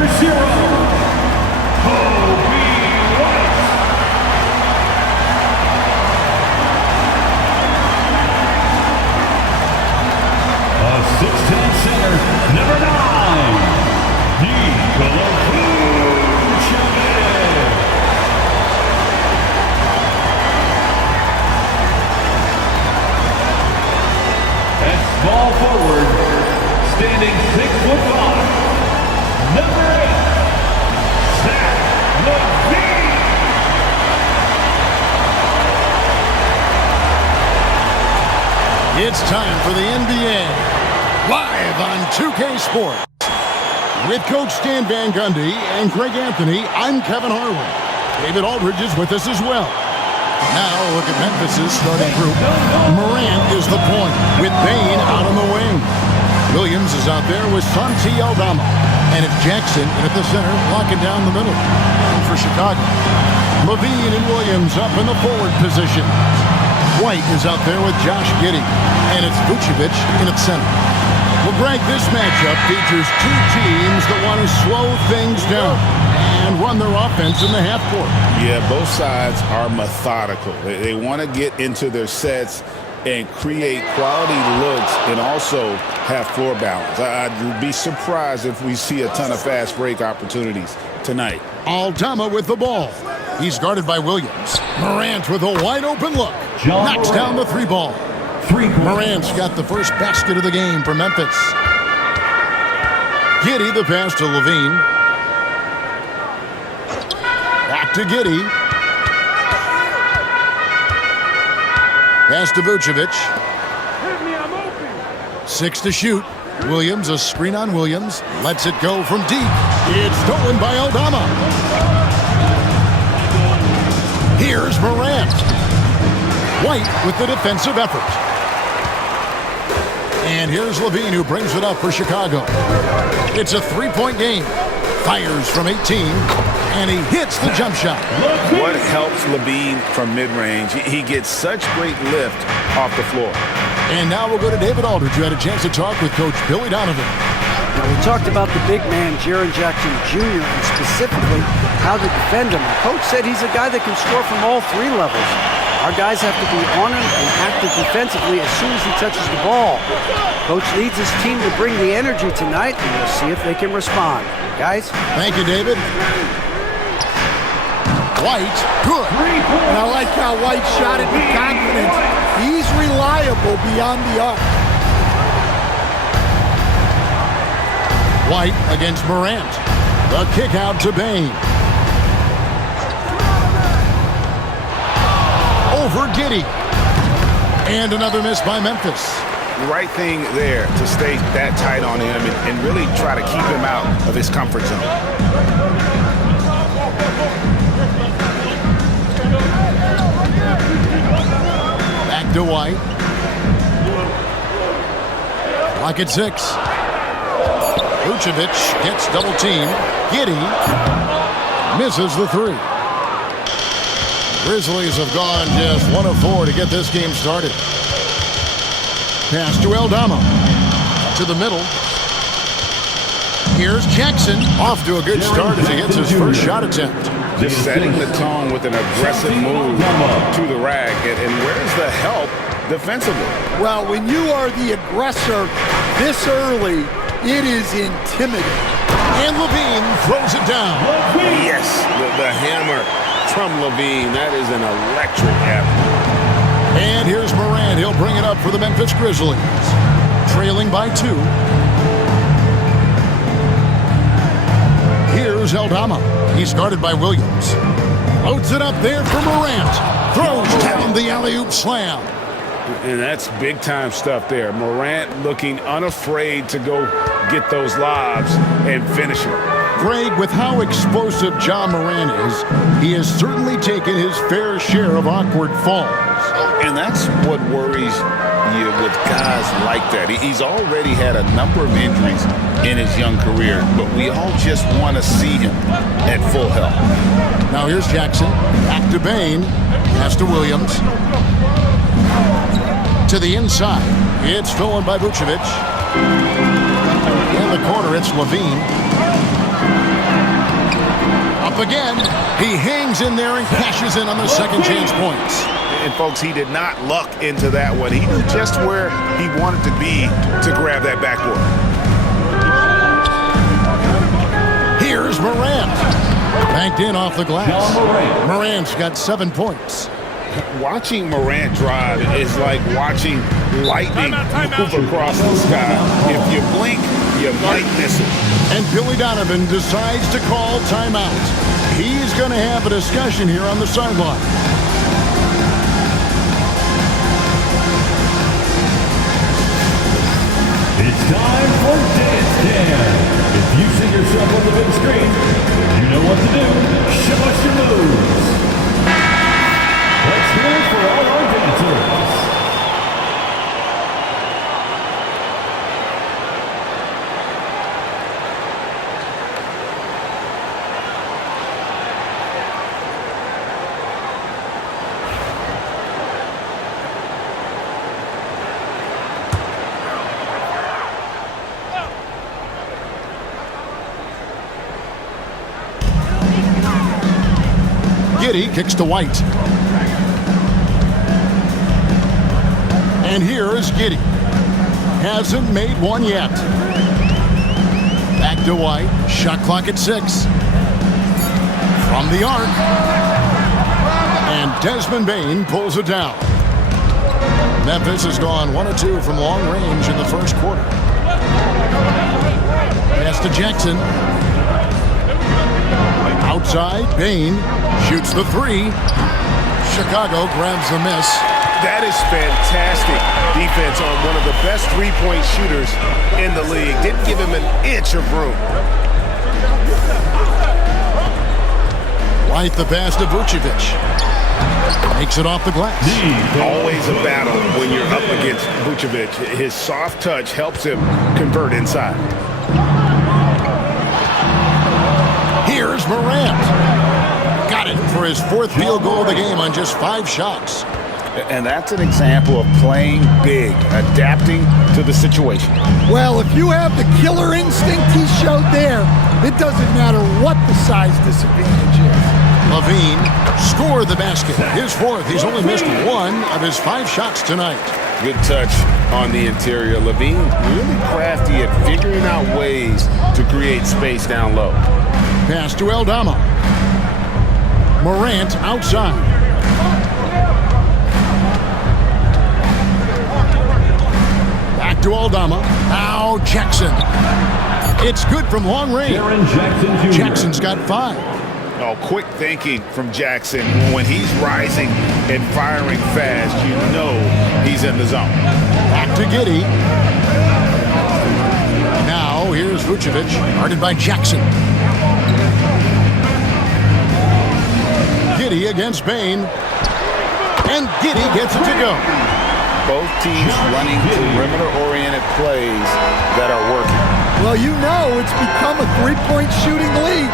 number 0, Kobe White. A 6'10" center, number 9, Nikola Vucevic. And small forward, standing 6'5", number 8, Zach LaVine. It's time for the NBA, live on 2K Sports. With Coach Stan Van Gundy and Greg Anthony, I'm Kevin Harlan. David Aldridge is with us as well. Now look at Memphis' starting group. Morant is the point, with Bane out on the wing. Williams is out there with Santi Aldama. And it's Jackson at the center, locking down the middle. And for Chicago, LaVine and Williams up in the forward position. White is out there with Josh Giddey. And it's Vucevic in its center. Well, Greg, this matchup features two teams that want to slow things down and run their offense in the half court. Yeah, both sides are methodical. They want to get into their sets and create quality looks and also have floor balance. I'd be surprised if we see a ton of fast break opportunities tonight. Aldama with the ball. He's guarded by Williams. Morant with a wide open look. Knocks down the three ball. Morant's got the first basket of the game for Memphis. Giddey the pass to LaVine. Back to Giddey. Pass to Vucevic. 6 to shoot. Williams, a screen on Williams. Lets it go from deep. It's stolen by Aldama. Here's Morant. White with the defensive effort. And here's LaVine, who brings it up for Chicago. It's a three-point game. Fires from 18, and he hits the jump shot. What helps LaVine from mid-range? He gets such great lift off the floor. And now we'll go to David Aldridge, who had a chance to talk with Coach Billy Donovan. Now, we talked about the big man, Jaren Jackson Jr., and specifically how to defend him. The coach said he's a guy that can score from all three levels. Our guys have to be on him and active defensively as soon as he touches the ball. Coach leads his team to bring the energy tonight, and we'll see if they can respond. Guys? Thank you, David. White, good. And I like how White shot it with confidence. He's reliable beyond the arc. White against Morant. The kick out to Bane. Over Giddey. And another miss by Memphis. Right thing there to stay that tight on him and really try to keep him out of his comfort zone. Back to White. Lock at 6. Vucevic gets double teamed. Giddey misses the three. Grizzlies have gone just 1 of 4 to get this game started. Pass to Aldama. To the middle. Here's Jackson. Off to a good start as he gets his first shot attempt. Just setting the tone with an aggressive move to the rack. And where's the help defensively? Well, when you are the aggressor this early, it is intimidating. And LaVine throws it down. Yes, the hammer from LaVine. That is an electric hammer. And here's Morant. He'll bring it up for the Memphis Grizzlies. Trailing by 2. Here's Aldama. He's guarded by Williams. Loads it up there for Morant. Throws down the alley-oop slam. And that's big-time stuff there. Morant looking unafraid to go get those lobs and finish it. Greg, with how explosive John Morant is, he has certainly taken his fair share of awkward falls. And that's what worries you with guys like that. He's already had a number of injuries in his young career, but we all just want to see him at full health. Now here's Jackson. Back to Bane. Pass to Williams. To the inside. It's stolen by Vucevic. In the corner, it's LaVine. Up again. He hangs in there and cashes in on the second chance points. And, folks, he did not luck into that one. He knew just where he wanted to be to grab that backboard. Here's Morant. Banked in off the glass. Morant's got 7 points. Watching Morant drive is like watching lightning move across the sky. If you blink, you might miss it. And Billy Donovan decides to call timeout. He's going to have a discussion here on the sideline. It's time for Dance Cam. If you see yourself on the big screen, you know what to do. Show us your moves. Let's hear it for all our dancers. Giddey kicks to White. And here is Giddey. Hasn't made one yet. Back to White. Shot clock at 6. From the arc. And Desmond Bane pulls it down. Memphis has gone 1 of 2 from long range in the first quarter. Pass to Jackson. Outside, Bane shoots the 3. Chicago grabs the miss. That is fantastic defense on one of the best three-point shooters in the league. Didn't give him an inch of room. White the pass to Vucevic. Makes it off the glass. Always a battle when you're up against Vucevic. His soft touch helps him convert inside. Here's Morant. Got it for his 4th field goal of the game on just 5 shots. And that's an example of playing big, adapting to the situation. Well, if you have the killer instinct he showed there, it doesn't matter what the size disadvantage is. Levine scored the basket. His 4th. He's only missed 1 of his 5 shots tonight. Good touch on the interior. Levine really crafty at figuring out ways to create space down low. Pass to Aldama. Morant outside. Back to Aldama. Now Jackson. It's good from long range. Jackson Jr. Jackson's got 5. Oh, quick thinking from Jackson. When he's rising and firing fast, you know he's in the zone. Back to Giddey. Now here's Vucevic, guarded by Jackson. Giddey against Bane. And Giddey gets it to go. Both teams running perimeter-oriented plays that are working. Well, you know it's become a three-point shooting league.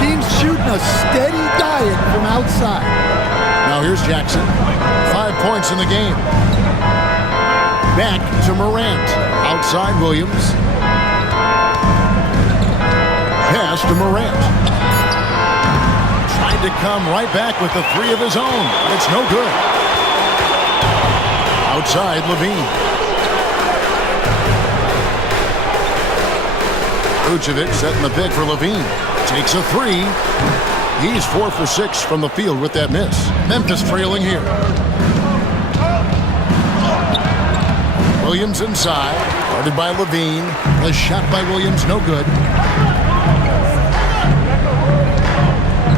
Teams shooting a steady diet from outside. Now here's Jackson. 5 points in the game. Back to Morant. Outside Williams. Pass to Morant. Tried to come right back with the 3 of his own. It's no good. Outside Levine. Vucevic setting the pick for Levine. Takes a 3. He's 4 for 6 from the field with that miss. Memphis trailing here. Williams inside. Guarded by Levine. A shot by Williams, no good.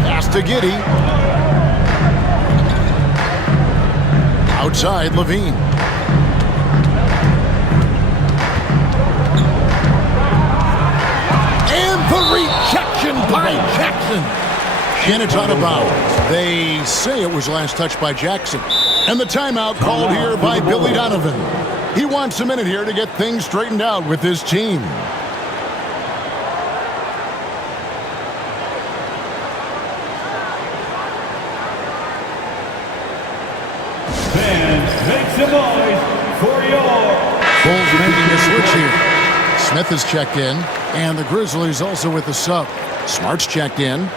Pass to Giddey. Outside Levine. And the rejection by Jackson. And it's out of bounds. They say it was last touched by Jackson. And the timeout called here by Billy Donovan. He wants a minute here to get things straightened out with his team. Fans, make some noise for York. Bulls making a switch here. Smith is checked in, and the Grizzlies also with the sub. Smart's checked in.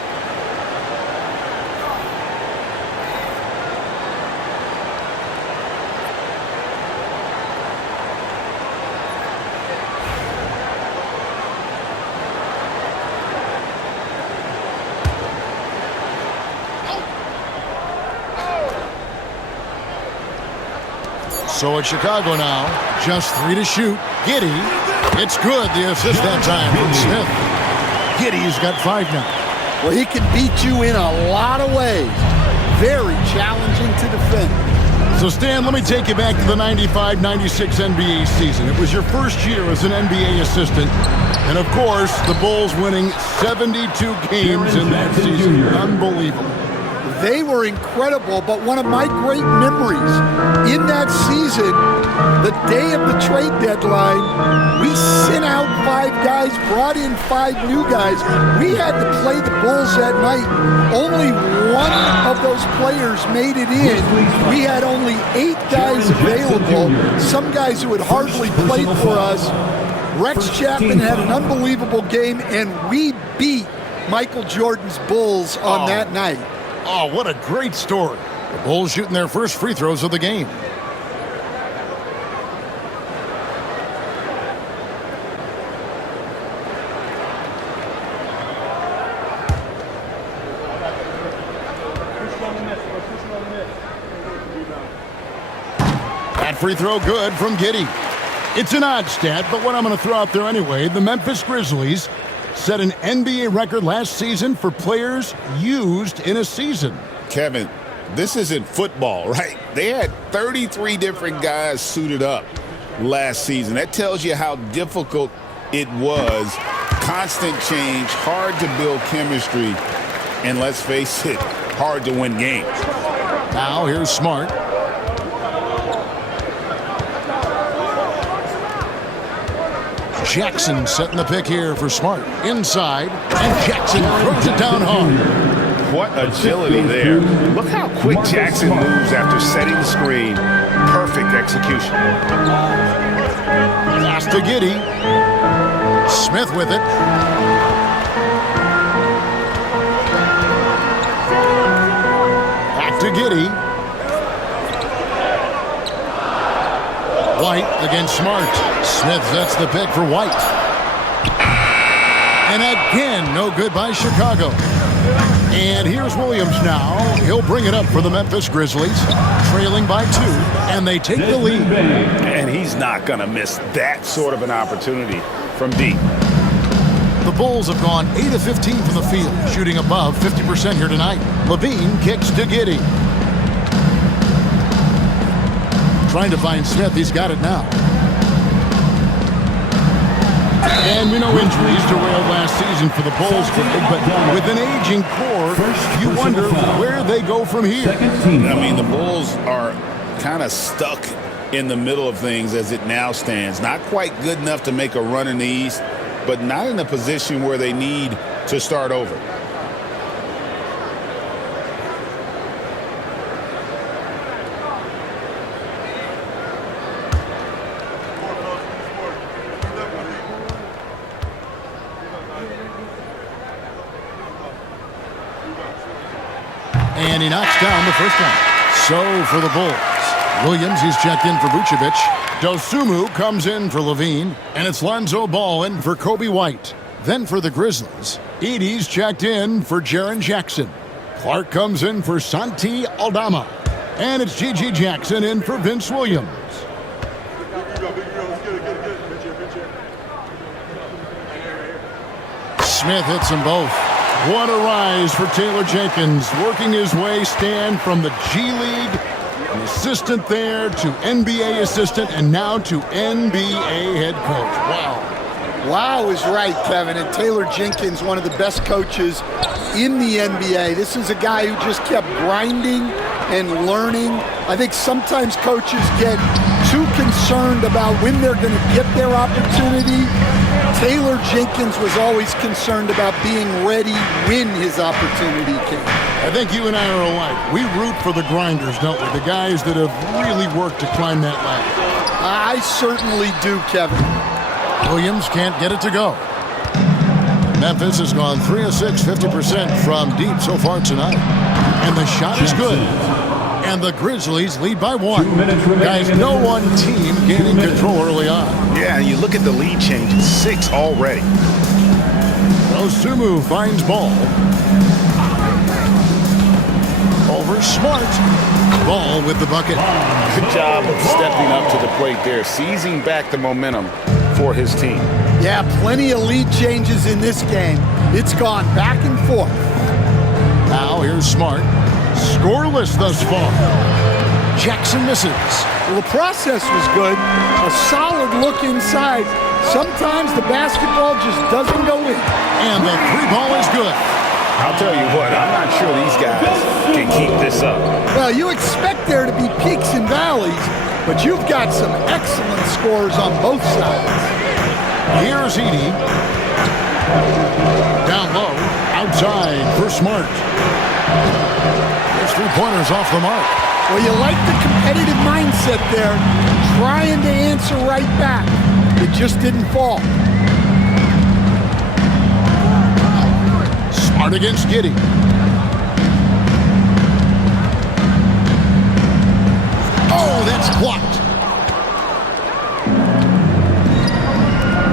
So it's Chicago now. Just 3 to shoot. Giddey. It's good. The assist that time from Smith. Giddey's got 5 now. Well, he can beat you in a lot of ways. Very challenging to defend. So, Stan, let me take you back to the 95-96 NBA season. It was your first year as an NBA assistant. And, of course, the Bulls winning 72 games in that season. Unbelievable. They were incredible, but one of my great memories in that season, the day of the trade deadline, we sent out 5 guys, brought in 5 new guys. We had to play the Bulls that night. Only one of those players made it in. We had only 8 guys available, some guys who had hardly played for us. Rex Chapman had an unbelievable game, and we beat Michael Jordan's Bulls on that night. Oh, what a great story. The Bulls shooting their first free throws of the game. That free throw good from Giddey. It's an odd stat, but what I'm going to throw out there anyway, the Memphis Grizzlies set an NBA record last season for players used in a season. Kevin, this isn't football, right? They had 33 different guys suited up last season. That tells you how difficult it was. Constant change, hard to build chemistry, and let's face it, hard to win games. Now here's Smart. Jackson setting the pick here for Smart. Inside, and Jackson throws it down hard. What agility there. Look how quick Jackson moves after setting the screen. Perfect execution. Pass to Giddey. Smith with it. Back to Giddey. White against Smart. Smith sets the pick for White. And again, no good by Chicago. And here's Williams now. He'll bring it up for the Memphis Grizzlies, trailing by 2, and they take the lead. And he's not going to miss that sort of an opportunity from deep. The Bulls have gone 8 of 15 from the field, shooting above 50% here tonight. Levine kicks to Giddey. Trying to find Smith. He's got it now. And we know injuries derailed last season for the Bulls, but with an aging core, you wonder where they go from here. I mean, the Bulls are kind of stuck in the middle of things as it now stands. Not quite good enough to make a run in the East, but not in a position where they need to start over. And he knocks down the first one. So for the Bulls, Williams, he's checked in for Vucevic. Dosunmu comes in for Levine. And it's Lonzo Ball in for Kobe White. Then for the Grizzlies, Edey's checked in for Jaren Jackson. Clark comes in for Santi Aldama. And it's G.G. Jackson in for Vince Williams. Smith hits them both. What a rise for Taylor Jenkins, working his way, Stan, from the G League, an assistant there, to NBA assistant, and now to NBA head coach. Wow. Wow is right, Kevin. And Taylor Jenkins, one of the best coaches in the NBA. This is a guy who just kept grinding and learning. I think sometimes coaches get too concerned about when they're going to get their opportunity. Taylor Jenkins was always concerned about being ready when his opportunity came. I think you and I are alike. We root for the grinders, don't we? The guys that have really worked to climb that ladder. I certainly do, Kevin. Williams can't get it to go. Memphis has gone 3 of 6, 50% from deep so far tonight. And the shot is good. And the Grizzlies lead by 1. Guys, no one team gaining control early on. Yeah, you look at the lead change, it's 6 already. Dosunmu finds Ball. over. Smart. Ball with the bucket. Good job of stepping up to the plate there, seizing back the momentum for his team. Yeah, plenty of lead changes in this game. It's gone back and forth. Now here's Smart. Scoreless thus far. Jackson misses. Well, the process was good. A solid look inside. Sometimes the basketball just doesn't go in. And the three ball is good. I'll tell you what, I'm not sure these guys can keep this up. Well, you expect there to be peaks and valleys, but you've got some excellent scores on both sides. Here's Edey. Down low. Outside for Smart. His three-pointers off the mark. Well, you like the competitive mindset there, trying to answer right back. It just didn't fall. Smart against Giddey. Oh, that's blocked.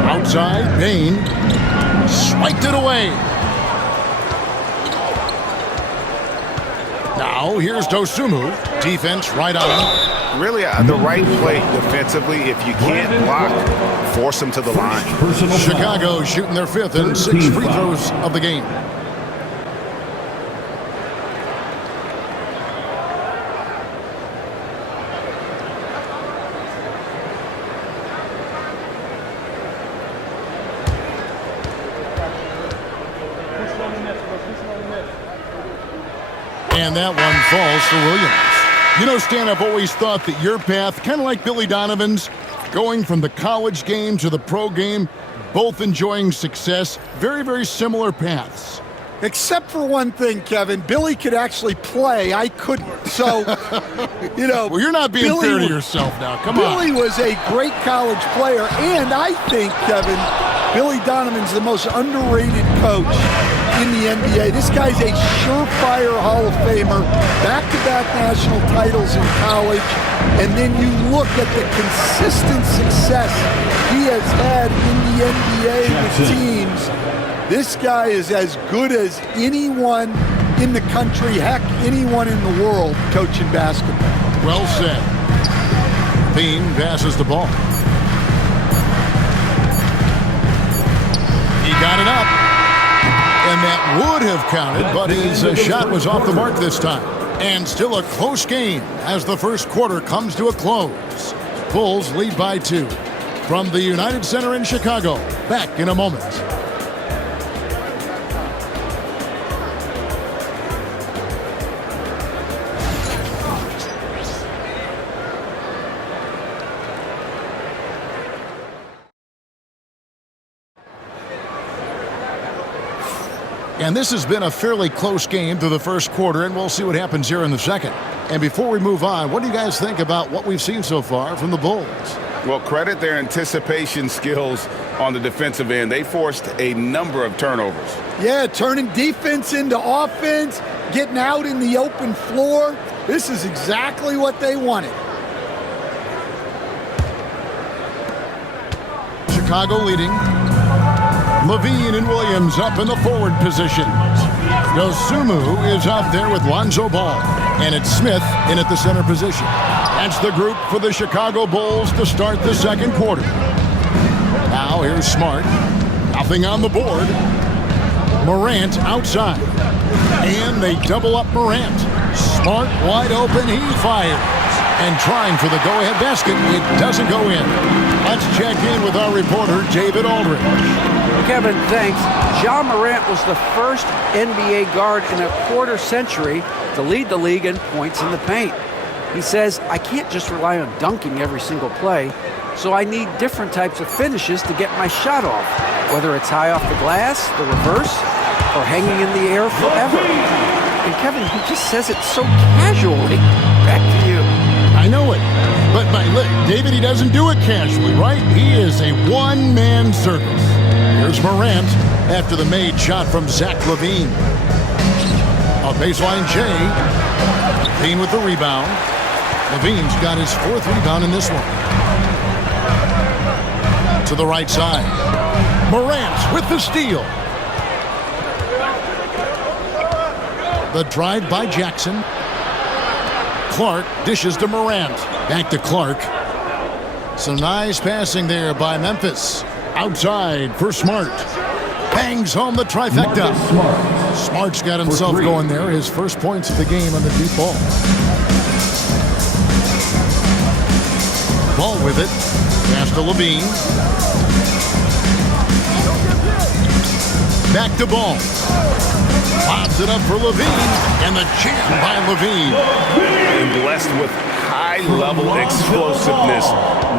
Outside, Bain swiped it away. Now, here's Dosunmu. Defense right on him. Really, the right play defensively. If you can't block, force them to the line. Chicago shooting their fifth and 6 free throws of the game. And that one falls for Williams. You know, Stan, I've always thought that your path, kind of like Billy Donovan's, going from the college game to the pro game, both enjoying success, very, very similar paths. Except for one thing, Kevin. Billy could actually play. I couldn't. So, you know. Well, you're not being Billy fair to yourself now. Come Billy on. was a great college player. And I think, Kevin, Billy Donovan's the most underrated coach in the NBA. This guy's a surefire Hall of Famer, back-to-back national titles in college, and then you look at the consistent success he has had in the NBA with teams. This guy is as good as anyone in the country, heck, anyone in the world coaching basketball. Well said. Bean passes the ball. He got it up. And that would have counted, but his shot was off the mark this time. And still a close game as the first quarter comes to a close. Bulls lead by 2. From the United Center in Chicago, back in a moment. And this has been a fairly close game through the first quarter, and we'll see what happens here in the second. And before we move on, what do you guys think about what we've seen so far from the Bulls? Well, credit their anticipation skills on the defensive end. They forced a number of turnovers. Yeah, turning defense into offense, getting out in the open floor. This is exactly what they wanted. Chicago leading. Levine and Williams up in the forward positions. Dosunmu is out there with Lonzo Ball. And it's Smith in at the center position. That's the group for the Chicago Bulls to start the second quarter. Now here's Smart. Nothing on the board. Morant outside. And they double up Morant. Smart wide open. He fires. And trying for the go-ahead basket. It doesn't go in. Let's check in with our reporter, David Aldridge. Kevin, thanks. Ja Morant was the first NBA guard in a quarter century to lead the league in points in the paint. He says, I can't just rely on dunking every single play, so I need different types of finishes to get my shot off, whether it's high off the glass, the reverse, or hanging in the air forever. And Kevin, he just says it so casually. Back to you. I know it. But David, he doesn't do it casually, right? He is a one-man circus. Here's Morant after the made shot from Zach LaVine. On baseline, Jay. LaVine with the rebound. LaVine's got his 4th rebound in this one. To the right side. Morant with the steal. The drive by Jackson. Clark dishes to Morant. Back to Clark. Some nice passing there by Memphis. Outside for Smart. Bangs home the trifecta. Smart's got himself going there. His first points of the game on the deep ball. Ball with it. Pass to Levine. Back to Ball. Pops it up for Levine. And the jam by Levine. And blessed with high-level explosiveness.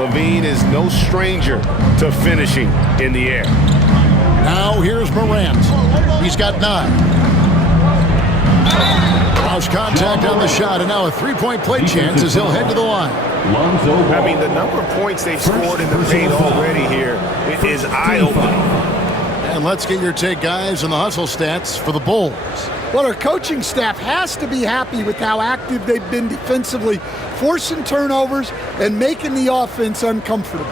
Levine is no stranger to finishing in the air. Now here's Morant. He's got 9. Lost contact on the shot, and now a three-point play chance as he'll head to the line. I mean, the number of points they've scored in the paint already here is eye-opening. And let's get your take, guys, on the hustle stats for the Bulls. Well, our coaching staff has to be happy with how active they've been defensively, forcing turnovers and making the offense uncomfortable.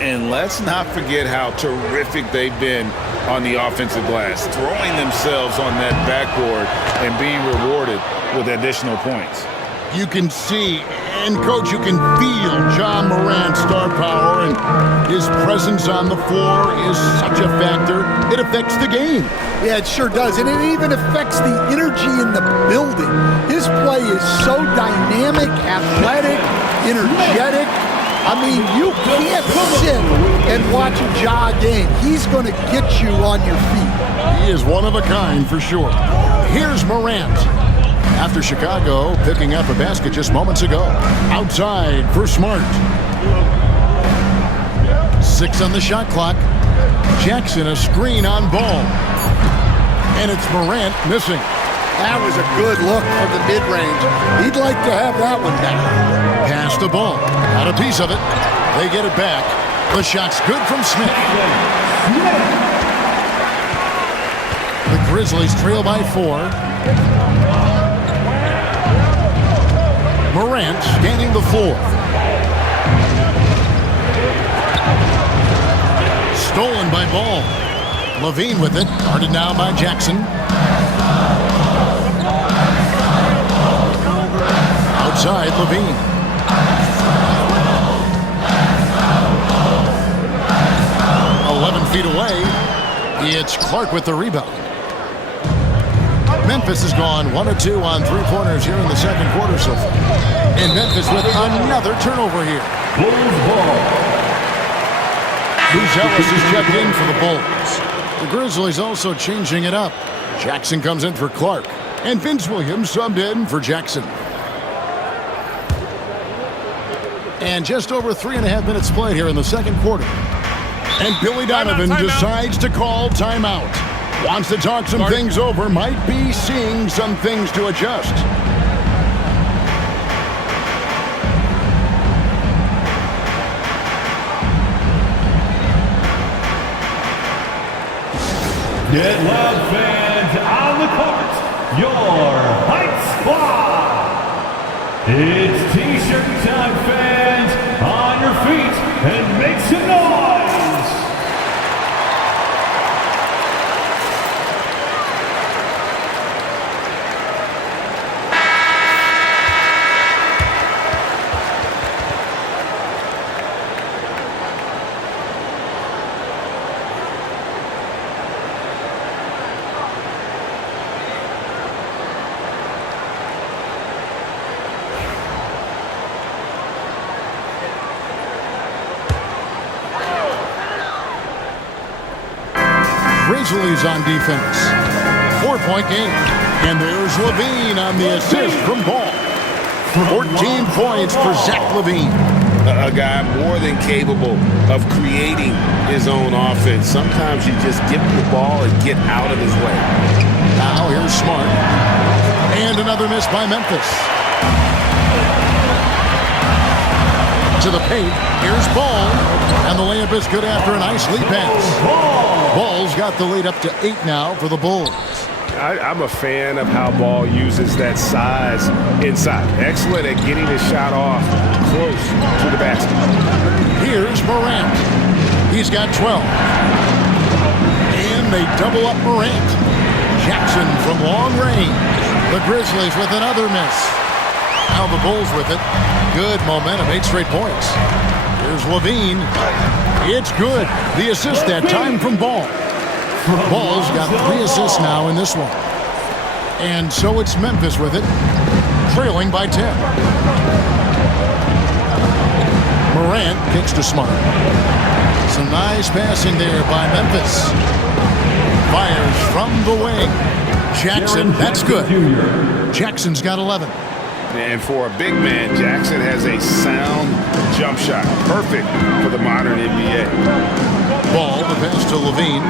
And let's not forget how terrific they've been on the offensive glass, throwing themselves on that backboard and being rewarded with additional points. You can see, and Coach, you can feel John Morant's star power, and his presence on the floor is such a factor. It affects the game. Yeah, it sure does, and it even affects the energy in the building. His play is so dynamic, athletic, energetic. I mean, you can't sit and watch a Ja game. He's going to get you on your feet. He is one of a kind for sure. Here's Morant. After Chicago picking up a basket just moments ago. Outside for Smart. 6 on the shot clock. Jackson a screen on Ball. And it's Morant missing. That was a good look from the mid-range. He'd like to have that one back. Pass the ball. Got a piece of it. They get it back. The shot's good from Smith. The Grizzlies trail by 4. Morant scanning the floor. Stolen by Ball. Levine with it. Guarded now by Jackson. Outside, Levine. Feet away. It's Clark with the rebound. Memphis has gone 1 of 2 on 3-pointers here in the second quarter so far. And Memphis with another turnover here. Bulls ball. Bruce Ellis is checked in for the Bulls. The Grizzlies also changing it up. Jackson comes in for Clark. And Vince Williams subbed in for Jackson. And just over 3.5 minutes played here in the second quarter. And Billy Donovan decides to call timeout. Wants to talk some things over. Might be seeing some things to adjust. Get loud, fans, on the court. Your hype squad. It's T-shirt time, fans. On your feet and make some noise. Grizzlies on defense. 4-point game. And there's Levine on the assist from Ball. 14 points for Zach Levine. A guy more than capable of creating his own offense. Sometimes you just give him the ball and get out of his way. Now here's Smart. And another miss by Memphis. To the paint. Here's Ball. And the layup is good after a nice lead pass. Ball's got the lead up to 8 now for the Bulls. I'm a fan of how Ball uses that size inside. Excellent at getting his shot off close to the basket. Here's Morant. He's got 12. And they double up Morant. Jackson from long range. The Grizzlies with another miss. Now the Bulls with it. Good momentum, 8 straight points. Here's Levine. It's good. The assist that time from Ball. Ball's got 3 assists now in this one. And so it's Memphis with it, trailing by 10. Morant kicks to Smart. Some nice passing there by Memphis. Fires from the wing. Jackson, that's good. Jackson's got 11. And for a big man, Jackson has a sound jump shot. Perfect for the modern NBA. Ball, the pass to Levine.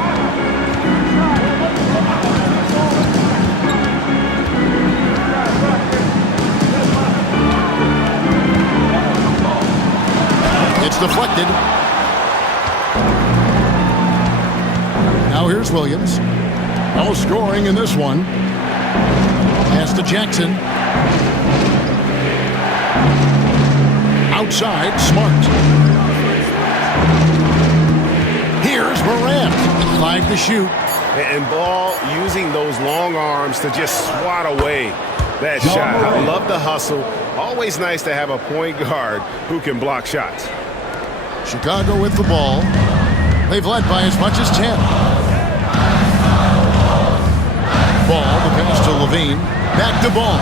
It's deflected. Now here's Williams. No scoring in this one. Pass to Jackson. Outside, Smart. Here's Morant. 5 to shoot. And Ball using those long arms to just swat away that shot. I love the hustle. Always nice to have a point guard who can block shots. Chicago with the ball. They've led by as much as 10. Ball, the pass to Levine. Back to Ball.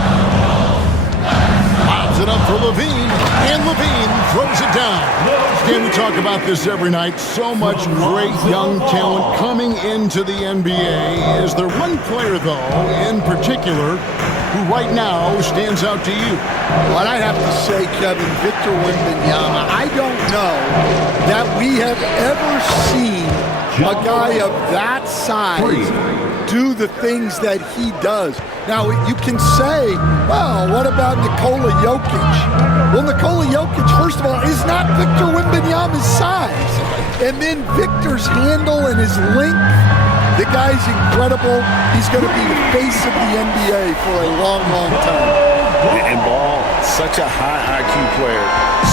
Lobs it up for Levine. And Levine throws it down. Can we talk about this every night? So much great young talent coming into the NBA. Is there one player, though, in particular, who right now stands out to you? What I have to say, Kevin, Victor Wembanyama, I don't know that we have ever seen a guy of that size do the things that he does. Now, you can say, well, what about Nikola Jokic? Well, Nikola Jokic, first of all, is not Victor Wembanyama's size. And then Victor's handle and his length, the guy's incredible. He's going to be the face of the NBA for a long, long time. And Ball, such a high IQ player,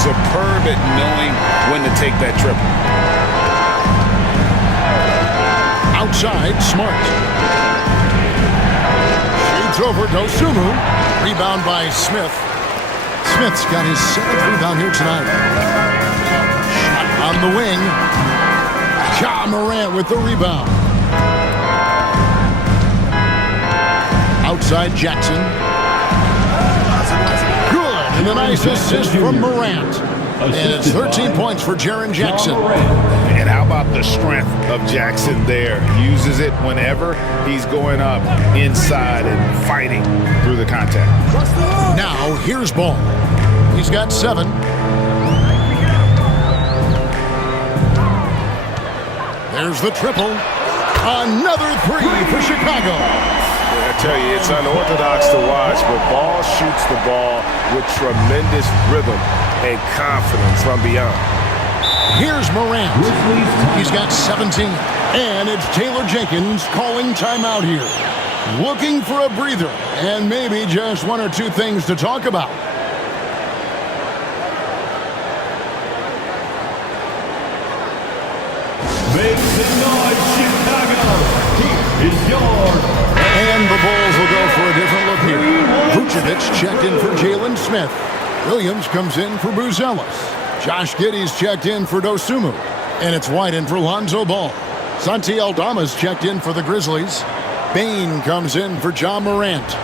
superb at knowing when to take that triple. Outside, Smart. Shoots over Dosunmu. Rebound by Smith. Smith's got his 7th rebound here tonight. Shot on the wing. Ja Morant with the rebound. Outside, Jackson. Good. And a nice assist from Morant. And it's 13 points for Jaren Jackson. And how about the strength of Jackson there? Uses it whenever he's going up inside and fighting through the contact. Now, here's Ball. He's got 7. There's the triple. Another 3 for Chicago. I tell you, it's unorthodox to watch, but Ball shoots the ball with tremendous rhythm and confidence from beyond. Here's Morant. He's got 17. And it's Taylor Jenkins calling timeout here. Looking for a breather and maybe just 1 or 2 things to talk about. Make some noise, Chicago. Here is your... And the Bulls will go for a different look here. Vucevic checked in for Jalen Smith. Williams comes in for Buzelis. Josh Giddey's checked in for Dosunmu. And it's White in for Lonzo Ball. Santi Aldama's checked in for the Grizzlies. Bane comes in for Ja Morant.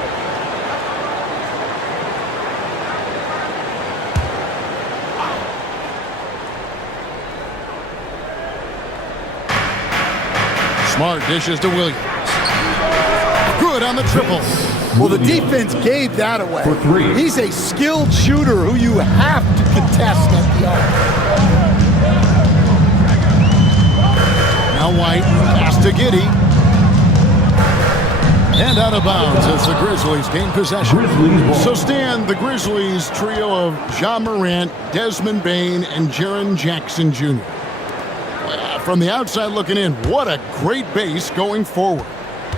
Smart dishes to Williams. Good on the triple. Well, the defense gave that away. For 3. He's a skilled shooter who you have to contest at the arc. Now White, pass to Giddey. And out of bounds as the Grizzlies gain possession. So Stan, the Grizzlies trio of Ja Morant, Desmond Bane, and Jaren Jackson Jr. From the outside looking in, what a great base going forward.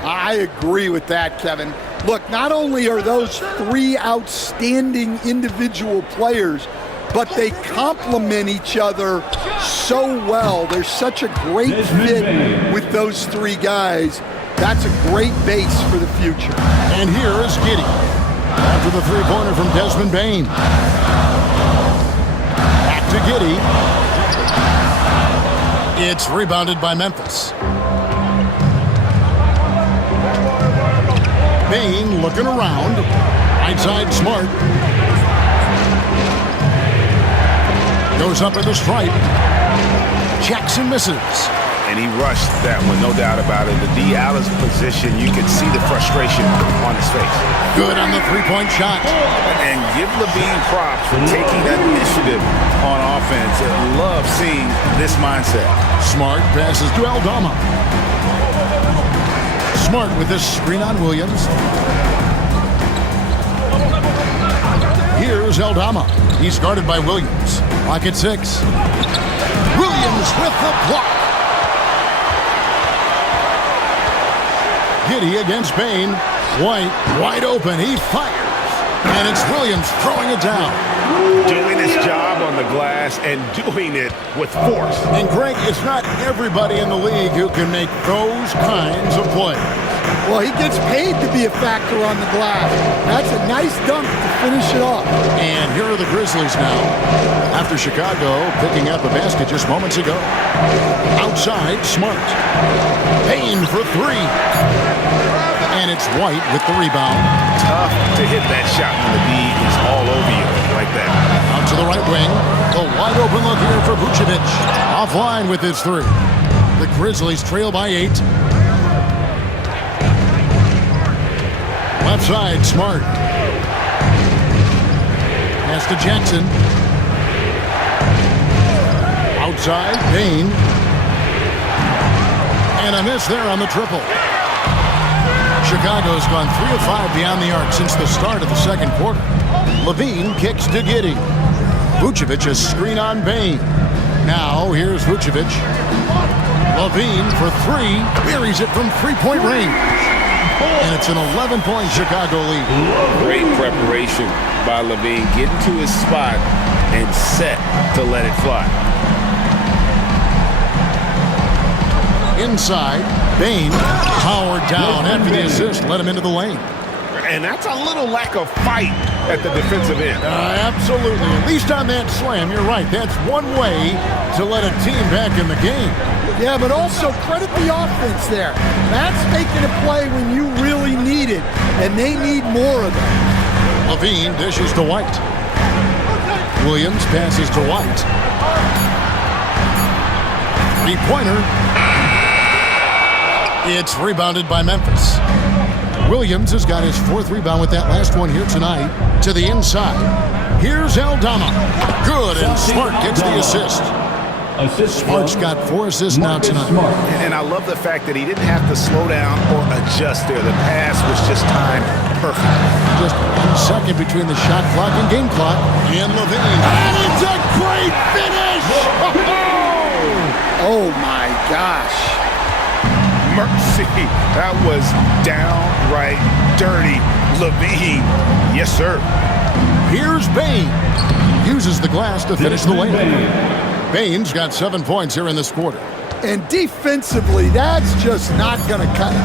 I agree with that, Kevin. Look, not only are those 3 outstanding individual players, but they complement each other so well. There's such a great fit with those 3 guys. That's a great base for the future. And here is Giddey. After the three-pointer from Desmond Bane. Back to Giddey. It's rebounded by Memphis. Bane looking around. Right side, Smart. Goes up at the stripe. Jackson misses. And he rushed that one, no doubt about it. The D. Allen's position, you can see the frustration on his face. Good on the three-point shot. And give Levine props for taking that initiative on offense. I love seeing this mindset. Smart passes to Aldama. Smart with this screen on Williams. Here's Aldama. He's guarded by Williams. Clock at 6. Williams with the block. Giddey against Bane. White wide open. He fires. And it's Williams throwing it down. Doing his job on the glass and doing it with force. And Greg, it's not everybody in the league who can make those kinds of plays. Well, he gets paid to be a factor on the glass. That's a nice dunk to finish it off. And here are the Grizzlies now. After Chicago picking up a basket just moments ago. Outside, Smart. Payne for three. And it's White with the rebound. Tough to hit that shot when the D is all over you like that. Out to the right wing. A wide open look here for Vucevic. Offline with his three. The Grizzlies trail by 8. Left side, Smart. Pass to Jackson. Outside, Bane. And a miss there on the triple. Chicago's gone 3 of 5 beyond the arc since the start of the second quarter. Levine kicks to Giddey. Vucevic a screen on Bane. Now here's Vucevic. Levine for 3. Buries it from three-point range. And it's an 11-point Chicago lead. Great preparation by Levine. Getting to his spot and set to let it fly. Inside, Bane powered down after the assist, let him into the lane. And that's a little lack of fight at the defensive end. Absolutely. At least on that slam, you're right. That's one way to let a team back in the game. Yeah, but also credit the offense there. That's making a play when you really need it, and they need more of it. Levine dishes to White. Williams passes to White. Three-pointer. It's rebounded by Memphis. Williams has got his 4th rebound with that last one here tonight. To the inside. Here's Aldama. Good, and Smart gets the assist. Smart's got 4 assists now tonight. And I love the fact that he didn't have to slow down or adjust there. The pass was just timed perfect. Just 1 second between the shot clock and game clock. And Levine. And it's a great finish! Oh, my gosh. Mercy. That was downright dirty. Levine. Yes, sir. Here's Bane. Uses the glass to finish the layup. Bane's got 7 points here in this quarter. And defensively, that's just not going to cut it.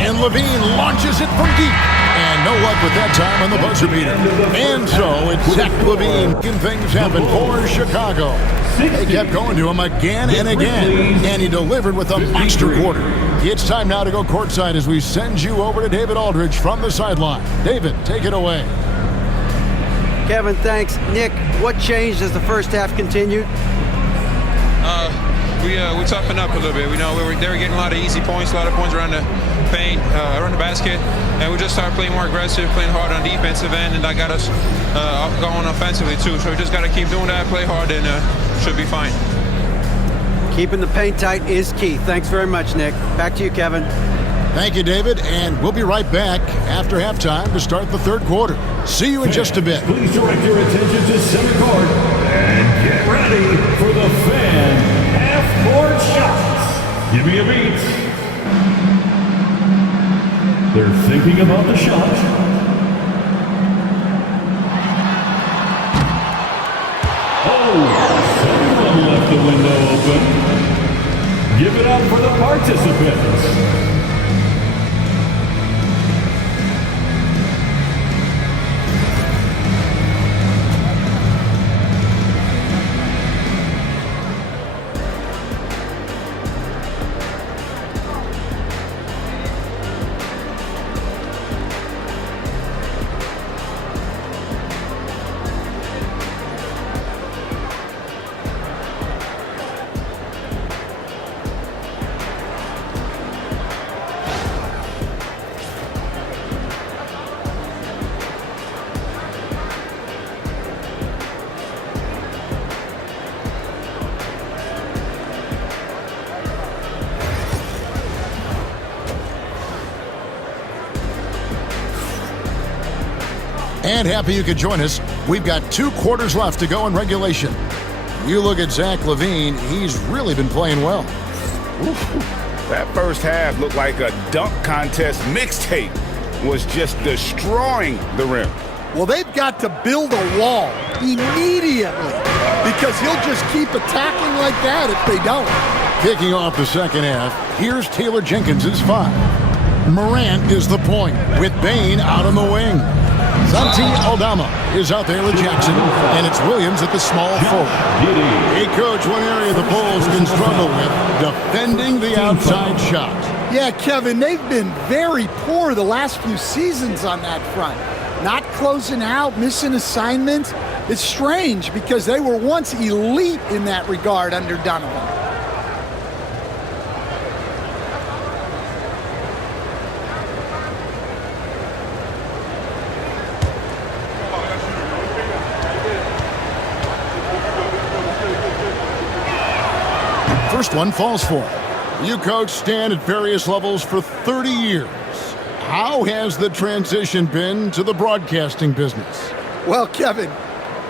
And Levine launches it from deep. And no luck with that time on the buzzer beater. And so it's Zach Levine making things happen for Chicago. They kept going to him again and again. And he delivered with a monster quarter. It's time now to go courtside as we send you over to David Aldridge from the sideline. David, take it away. Kevin, thanks. Nick, what changed as the first half continued? We toughened up a little bit. We know they were getting a lot of easy points, a lot of points around the paint, around the basket, and we just started playing more aggressive, playing hard on defensive end, and that got us going offensively too. So we just got to keep doing that, play hard, and should be fine. Keeping the paint tight is key. Thanks very much, Nick. Back to you, Kevin. Thank you, David, and we'll be right back after halftime to start the third quarter. See you in just a bit. Please direct your attention to center court and get ready for the fan half-court shots. Give me a beat. They're thinking about the shot. Oh, someone left the window open. Give it up for the participants. And happy you could join us. We've got 2 quarters left to go in regulation. You look at Zach LaVine, he's really been playing well. That first half looked like a dunk contest mixtape. Was just destroying the rim. Well, they've got to build a wall immediately because he'll just keep attacking like that if they don't. Kicking off the second half, here's Taylor Jenkins' 5. Morant is the point with Bane out on the wing. Santi Aldama is out there with Jackson, and it's Williams at the small forward. Hey, Coach, one area the Bulls can struggle with, defending the outside shot. Yeah, Kevin, they've been very poor the last few seasons on that front. Not closing out, missing assignments. It's strange because they were once elite in that regard under Donovan. First one falls for him. You, Coach, stand at various levels for 30 years. How has the transition been to the broadcasting business? Well, Kevin,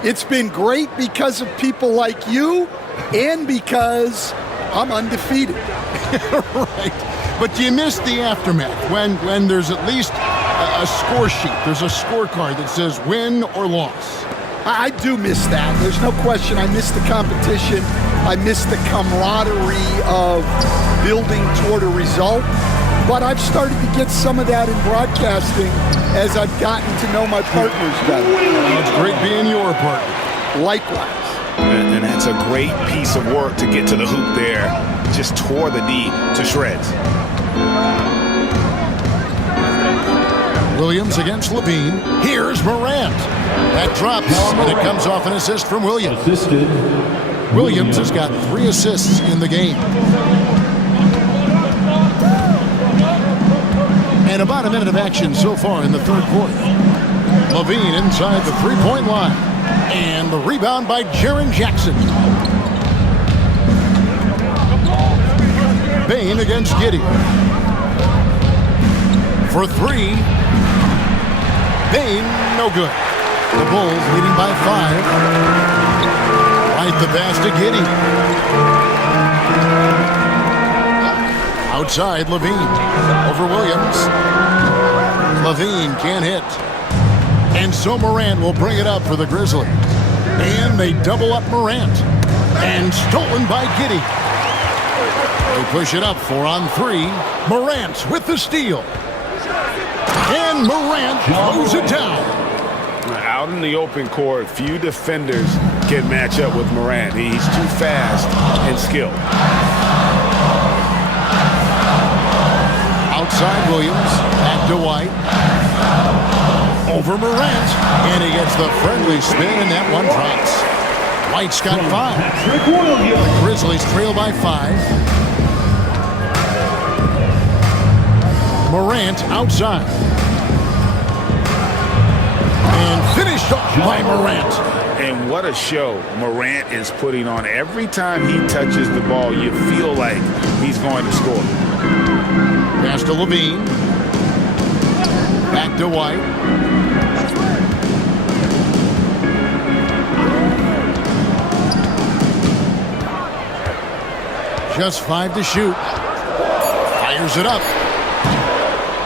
it's been great because of people like you and because I'm undefeated. Right. But do you miss the aftermath when there's at least a score sheet? There's a scorecard that says win or loss. I do miss that. There's no question. I miss the competition. I miss the camaraderie of building toward a result. But I've started to get some of that in broadcasting as I've gotten to know my partners better. It's great being your partner. Likewise. And that's a great piece of work to get to the hoop there. Just tore the D to shreds. Williams against LaVine. Here's Morant. That drops, and it comes off an assist from Williams. Williams has got 3 assists in the game. And about a minute of action so far in the third quarter. LaVine inside the three-point line. And the rebound by Jaren Jackson. Bane against Giddey. For 3. Bane, no good. The Bulls leading by 5. Right the pass to Giddey. Outside, LaVine. Over Williams. LaVine can't hit. And so Morant will bring it up for the Grizzlies. And they double up Morant. And stolen by Giddey. They push it up 4-on-3. Morant with the steal. And Morant throws it down. Out in the open court, few defenders can match up with Morant. He's too fast and skilled. Outside Williams, back to White. Over Morant, and he gets the friendly spin, and that one drops. White's got 5. The Grizzlies trail by 5. Morant outside. And finished off by Morant. And what a show Morant is putting on. Every time he touches the ball, you feel like he's going to score. Pass to LaVine. Back to White. Just 5 to shoot. Fires it up.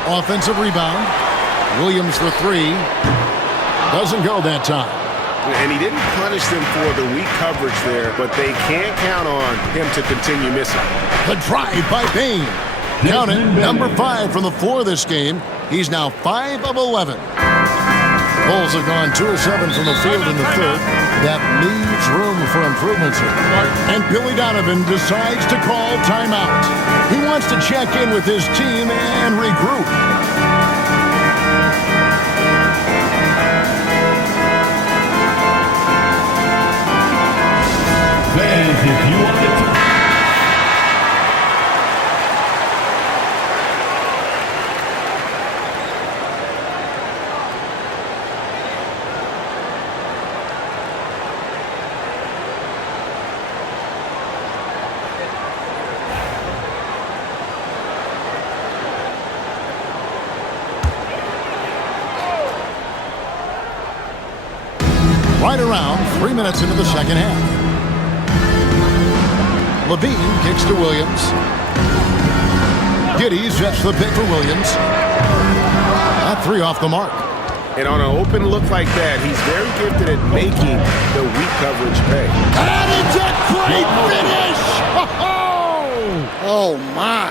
Offensive rebound. Williams for 3. Doesn't go that time. And he didn't punish them for the weak coverage there, but they can't count on him to continue missing. The drive by Bane. Count it, number 5 from the floor this game. He's now 5 of 11. Bulls have gone 2 of 7 from the field in the third. That leaves room for improvements here. And Billy Donovan decides to call timeout. He wants to check in with his team and regroup. Fans, if you want to... Right around 3 minutes into the second half. Levine kicks to Williams. Giddey sets the pick for Williams. That three off the mark. And on an open look like that, he's very gifted at making the weak coverage pay. And it's a great finish! Oh, my.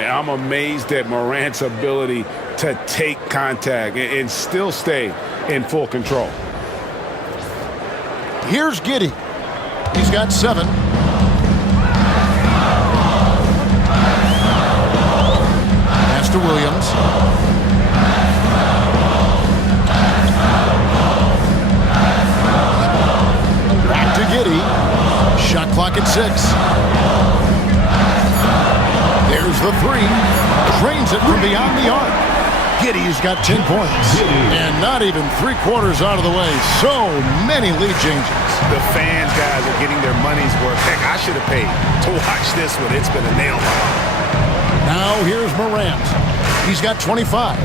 Yeah, I'm amazed at Morant's ability to take contact and still stay in full control. Here's Giddey. He's got 7. Pass to Williams. Back to Giddey. Shot clock at 6. There's the 3. Drains it from beyond the arc. Giddey's got 10 points. And not even 3/4 out of the way. So many lead changes. The fans, guys, are getting their money's worth. Heck, I should have paid to watch this one. It's been a nail biter. Now here's Morant. He's got 25.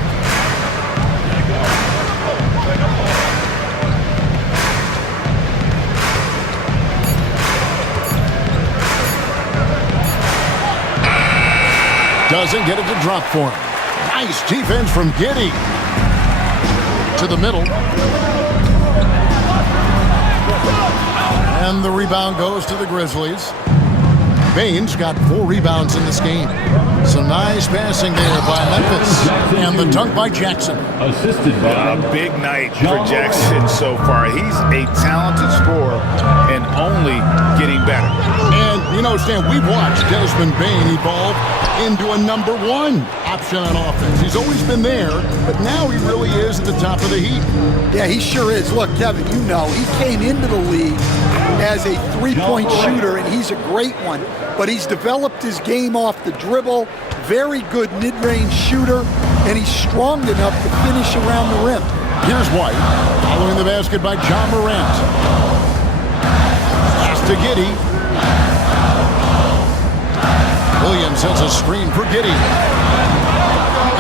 Doesn't get it to drop for him. Nice defense from Giddey. To the middle. And the rebound goes to the Grizzlies. Bane's got 4 rebounds in this game. Some nice passing there by Memphis. And the dunk by Jackson. Assisted by A big night for Jackson so far. He's a talented scorer and only getting better. And, you know, Stan, we've watched Desmond Bane evolve into a number 1 option on offense. He's always been there, but now he really is at the top of the heap. Yeah, he sure is. Look, Kevin, you know, he came into the league as a three-point shooter, and he's a great one. But he's developed his game off the dribble, very good mid-range shooter, and he's strong enough to finish around the rim. Here's White, following the basket by John Morant. Pass to Giddey. Williams sets a screen for Giddey.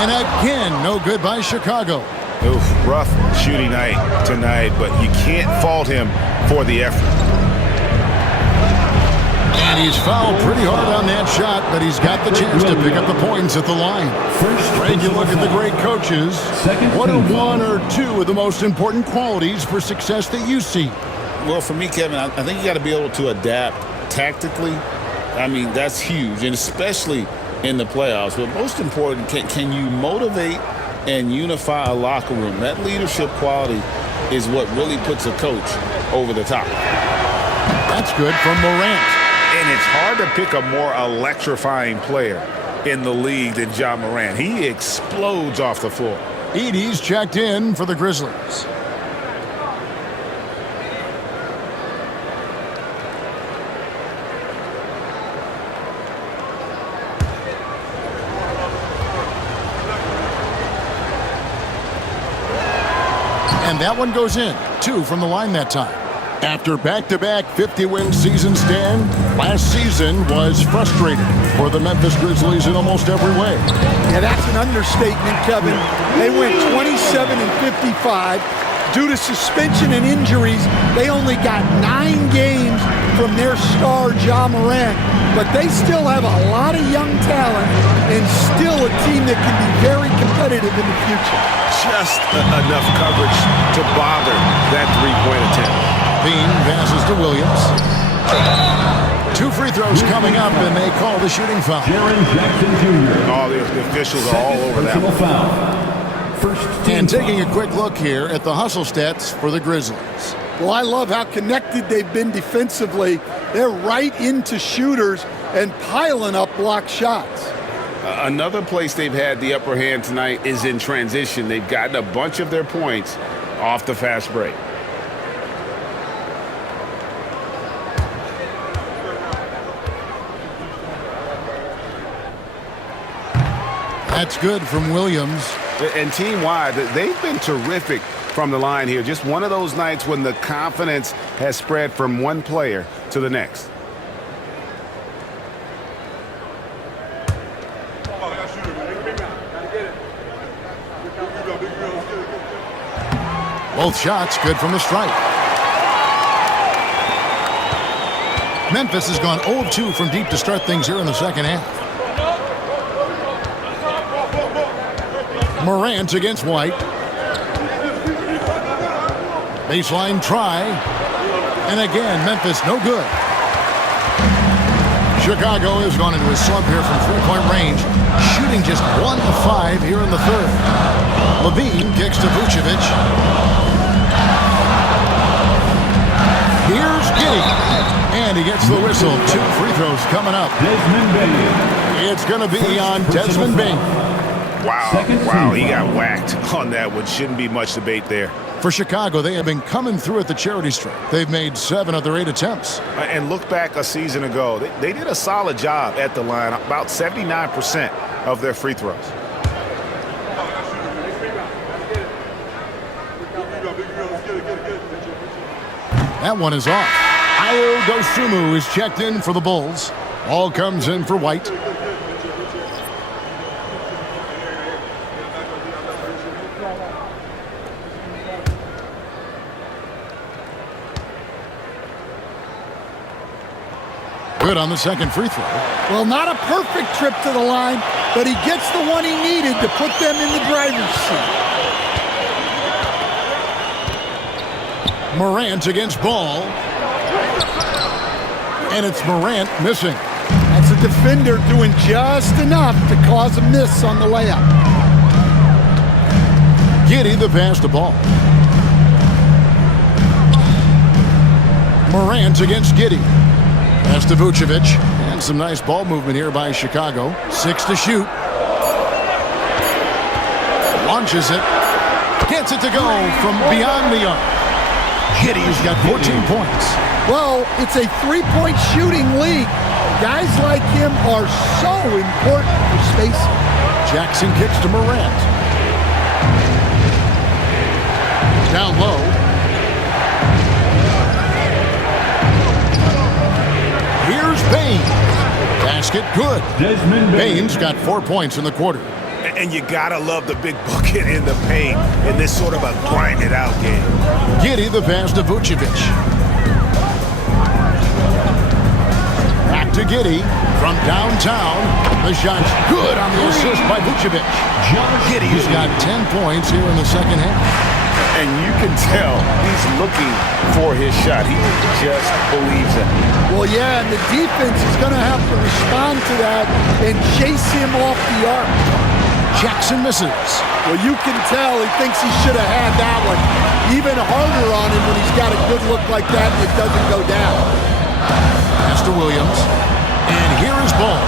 And again, no good by Chicago. Oof, rough shooting night tonight, but you can't fault him for the effort. And he's fouled pretty hard on that shot, but he's got the chance to pick up the points at the line. Greg, you look at the great coaches. What are 1 or 2 of the most important qualities for success that you see? Well, for me, Kevin, I think you got to be able to adapt tactically. I mean, that's huge, and especially in the playoffs. But most important, can you motivate and unify a locker room? That leadership quality is what really puts a coach over the top. That's good from Morant. And it's hard to pick a more electrifying player in the league than John Morant. He explodes off the floor. Edey's checked in for the Grizzlies. And that one goes in. 2 from the line that time. After back-to-back 50-win seasons, Dan, last season was frustrating for the Memphis Grizzlies in almost every way. Yeah, that's an understatement, Kevin. They went 27-55. Due to suspension and injuries, they only got 9 games from their star, Ja Morant. But they still have a lot of young talent and still a team that can be very competitive in the future. Just enough coverage to bother that three-point attempt. Bean passes to Williams. 2 free throws coming up, and they call the shooting foul. Jaren Jackson Jr. All the officials are all over that one. Foul. First team And taking a quick look here at the hustle stats for the Grizzlies. Well, I love how connected they've been defensively. They're right into shooters and piling up block shots. Another place they've had the upper hand tonight is in transition. They've gotten a bunch of their points off the fast break. That's good from Williams. And team-wide, they've been terrific from the line here. Just one of those nights when the confidence has spread from one player to the next. Both shots good from the stripe. Memphis has gone 0 of 2 from deep to start things here in the second half. Morant against White. Baseline try. And again, Memphis no good. Chicago has gone into a slump here from three-point range, shooting just 1 of 5 here in the third. Levine kicks to Vucevic. Here's Giddey. And he gets the whistle. 2 free throws coming up. Desmond Bain. It's going to be on Desmond Bain. Wow, he got whacked on that one. Shouldn't be much debate there. For Chicago, they have been coming through at the charity stripe. They've made 7 of their 8 attempts. And look back a season ago. They did a solid job at the line, about 79% of their free throws. That one is off. Ayo Dosunmu is checked in for the Bulls. Ball comes in for White. Good on the second free throw. Well, not a perfect trip to the line, but he gets the one he needed to put them in the driver's seat. Morant against Ball. And it's Morant missing. That's a defender doing just enough to cause a miss on the layup. Giddey the pass to Ball. Morant against Giddey. Pass to Vucevic. And some nice ball movement here by Chicago. 6 to shoot. Launches it. Gets it to go from beyond the arc. Giddey's got 14 points. Well, it's a three-point shooting league. Guys like him are so important for spacing. Jackson kicks to Morant. Down low. Here's Bain. Basket good. Desmond Bain. Bain's got 4 points in the quarter. And you gotta love the big bucket in the paint in this sort of a grind-it-out game. Giddey the pass to Vucevic. Back to Giddey from downtown. The shot's good on the assist by Vucevic. Giddey's got 10 points here in the second half. And you can tell he's looking for his shot. He just believes it. Well, yeah, and the defense is going to have to respond to that and chase him off the arc. Jackson misses. Well, you can tell he thinks he should have had that one. Even harder on him when he's got a good look like that and it doesn't go down. Pass to Williams. And here is Ball.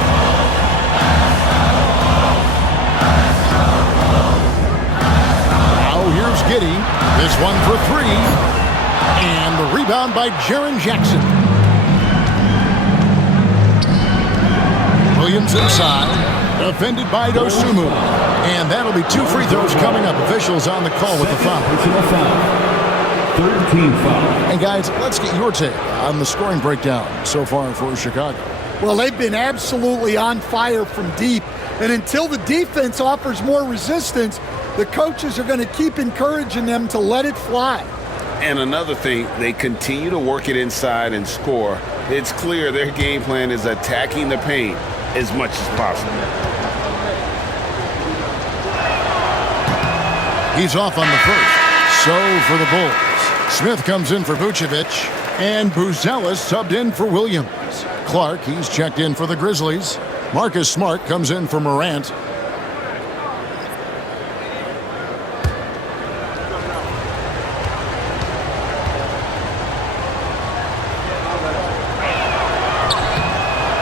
Now here's Giddey. This one for 3. And the rebound by Jaren Jackson. Williams inside. Defended by Dosunmu. And that'll be 2 free throws coming up. Officials on the call with the foul. Personal foul. 13 foul. And guys, let's get your take on the scoring breakdown so far for Chicago. Well, they've been absolutely on fire from deep. And until the defense offers more resistance, the coaches are going to keep encouraging them to let it fly. And another thing, they continue to work it inside and score. It's clear their game plan is attacking the paint as much as possible. He's off on the first. So for the Bulls, Smith comes in for Vucevic, and Buzelis subbed in for Williams. Clark, he's checked in for the Grizzlies. Marcus Smart comes in for Morant.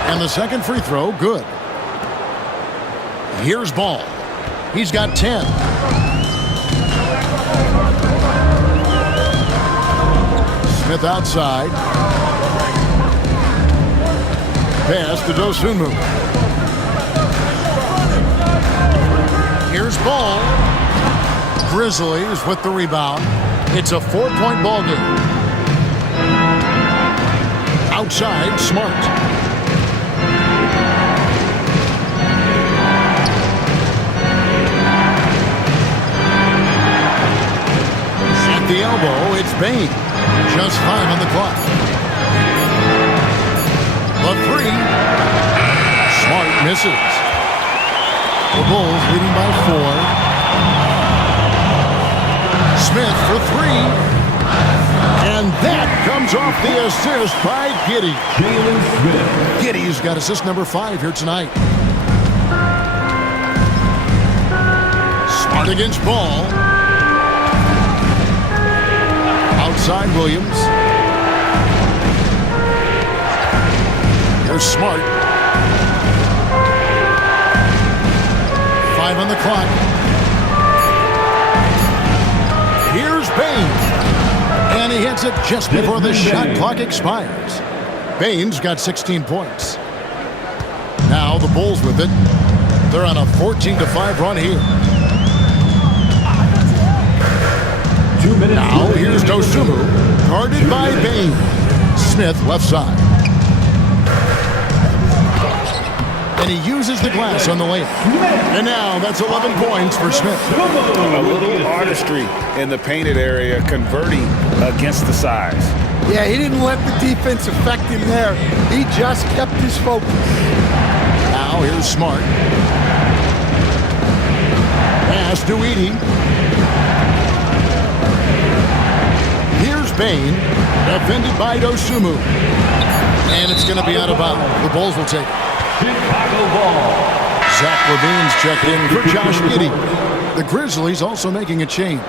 And the second free throw, good. Here's Ball. He's got 10. Smith outside. Pass to Dosunmu. Here's Ball. Grizzlies with the rebound. It's a 4-point ball game. Outside, Smart. the elbow. It's Bain. Just 5 on the clock. The three. Smart misses. The Bulls leading by 4. Smith for 3. And that comes off the assist by Giddey. Jalen Smith. Giddey's got assist number 5 here tonight. Smart against Ball. Outside Williams. Here's Smart. 5 on the clock. Here's Bain. And he hits it just before the shot clock expires. Bain's got 16 points. Now the Bulls with it. They're on a 14-5 run here. 2 minutes. Now here's Dosunmu, guarded by Bain. Smith left side. And he uses the glass on the layup. And now that's 11 points for Smith. A little artistry in the painted area, converting against the size. Yeah, he didn't let the defense affect him there. He just kept his focus. Now here's Smart. Pass to Edey. Here's Bain, defended by Dosunmu. And it's going to be out of bounds. The Bulls will take it. Chicago ball. Zach LaVine's checked in for Josh Giddey. The Grizzlies also making a change.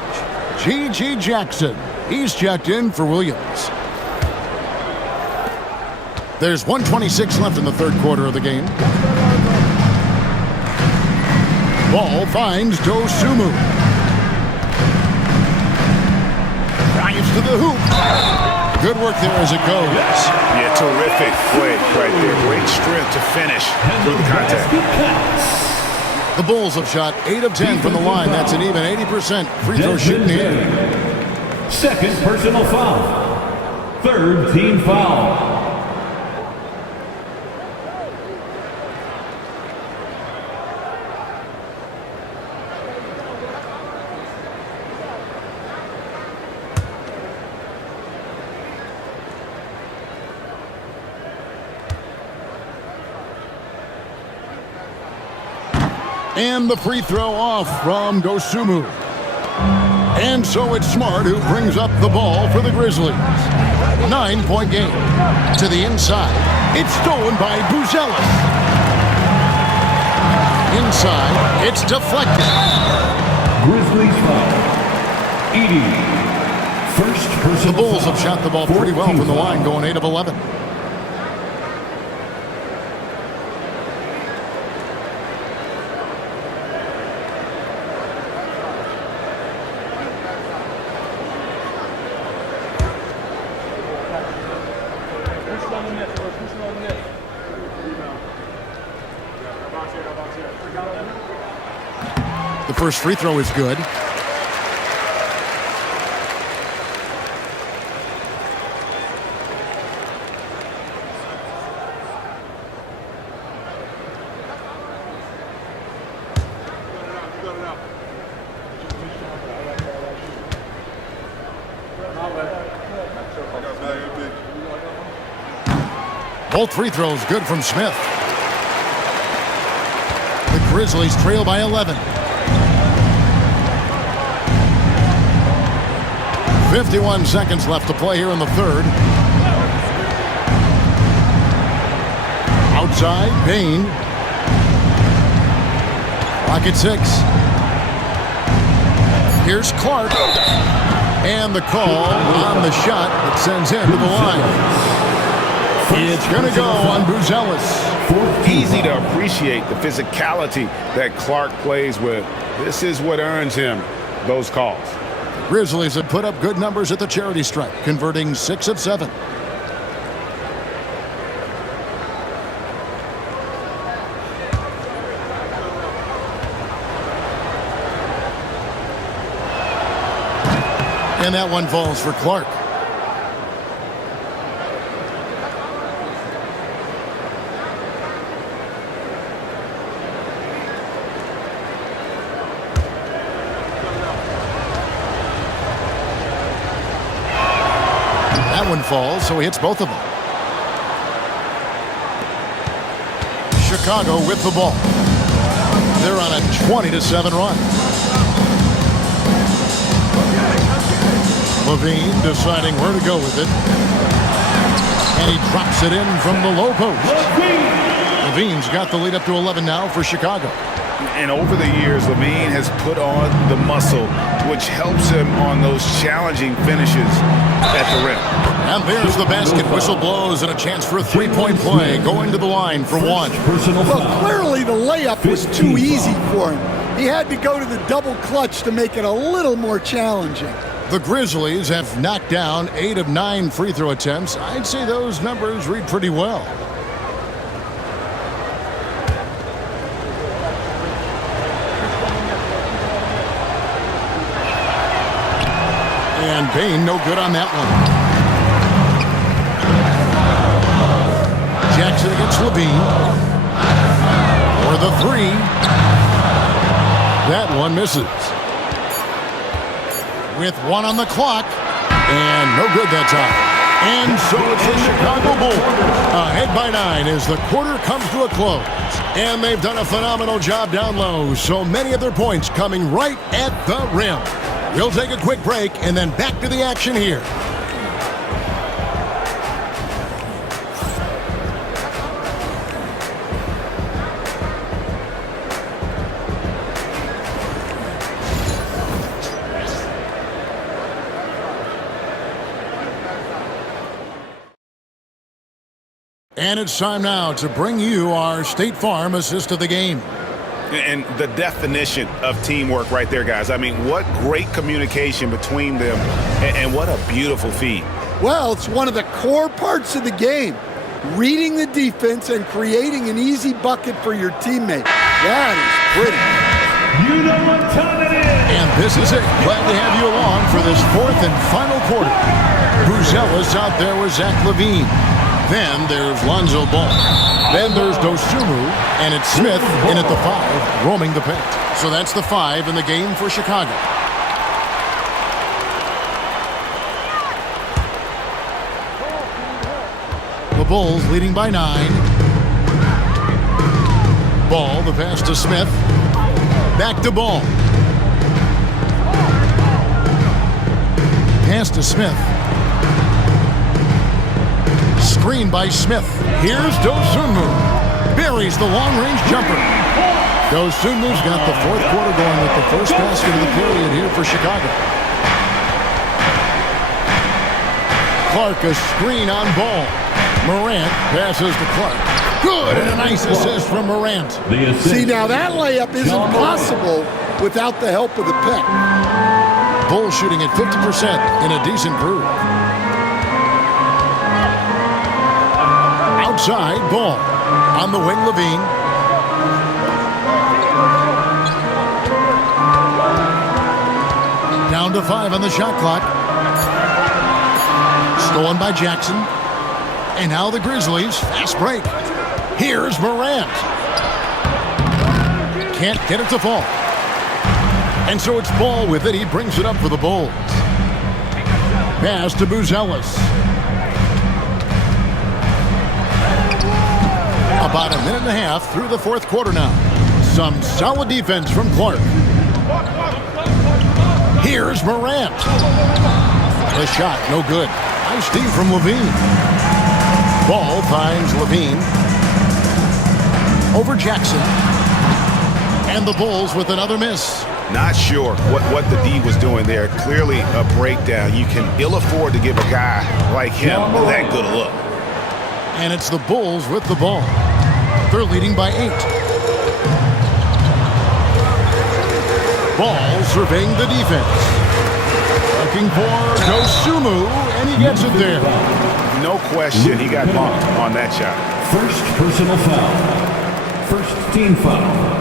G.G. Jackson. He's checked in for Williams. There's 1:26 left in the third quarter of the game. Ball finds Dosunmu. Drives to the hoop. Good work there as it goes. Yeah, terrific play right there. Great strength to finish through the contact. The Bulls have shot 8 of 10 from the line. That's an even 80% free throw shooting here. Second personal foul. Third team foul. And the free throw off from Dosunmu. And so it's Smart who brings up the ball for the Grizzlies. 9-point game. To the inside. It's stolen by Buzelis. Inside. It's deflected. Grizzlies foul. Edey. First personal The Bulls foul. have shot the ball pretty well from the line, going 8 of 11. The first free throw is good. Both free throws good from Smith. The Grizzlies trail by 11. 51 seconds left to play here in the third. Outside, Bain. Clock at 6. Here's Clark. And the call on the shot that sends him to the line. It's going to go on Buzelis. Easy to appreciate the physicality that Clark plays with. This is what earns him those calls. Grizzlies have put up good numbers at the charity stripe, converting 6 of 7. And that one falls for Clark. That one falls, so he hits both of them. Chicago with the ball. They're on a 20-7 run. Levine deciding where to go with it. And he drops it in from the low post. Levine's got the lead up to 11 now for Chicago. And over the years, Levine has put on the muscle, which helps him on those challenging finishes at the rim. And there's the basket. Whistle blows and a chance for a three-point play. Going to the line for one. Well, clearly the layup was too easy for him. He had to go to the double clutch to make it a little more challenging. The Grizzlies have knocked down 8 of 9 free throw attempts. I'd say those numbers read pretty well. And Bain no good on that one. Jackson against Levine. For the three. That one misses. With one on the clock. And no good that time. And so it's the Chicago Bulls ahead by 9 as the quarter comes to a close. And they've done a phenomenal job down low. So many of their points coming right at the rim. We'll take a quick break and then back to the action here. And it's time now to bring you our State Farm assist of the game. And the definition of teamwork right there, guys. I mean, what great communication between them, and what a beautiful feed. Well, it's one of the core parts of the game. Reading the defense and creating an easy bucket for your teammate. That is pretty. You know what time it is. And this is it. Glad to have you along for this fourth and final quarter. Buzelis out there with Zach LaVine. Then there's Lonzo Ball. Then there's Dosunmu, and it's Smith in at the 5, roaming the paint. So that's the 5 in the game for Chicago. The Bulls leading by 9. Ball, the pass to Smith. Back to Ball. Pass to Smith. Screen by Smith. Here's Dosunmu. Buries the long-range jumper. Dosunmu's got the fourth quarter going with the first basket of the period here for Chicago. Clark a screen on Ball. Morant passes to Clark. Good, and a nice assist from Morant. See, now that layup isn't possible without the help of the pick. Bulls shooting at 50% in a decent groove. Outside, Ball. On the wing, Levine. Down to 5 on the shot clock. Stolen by Jackson. And now the Grizzlies. Fast break. Here's Morant. Can't get it to fall. And so it's Ball with it. He brings it up for the Bulls. Pass to Buzelis. About a minute and a half through the fourth quarter now. Some solid defense from Clark. Here's Morant. The shot, no good. Nice D from Levine. Ball finds Levine. Over Jackson. And the Bulls with another miss. Not sure what the D was doing there. Clearly a breakdown. You can ill afford to give a guy like him that good a look. And it's the Bulls with the ball. They're leading by 8. Ball surveying the defense. Looking for Dosunmu, and he gets it there. No question, he got bumped on that shot. First personal foul. First team foul.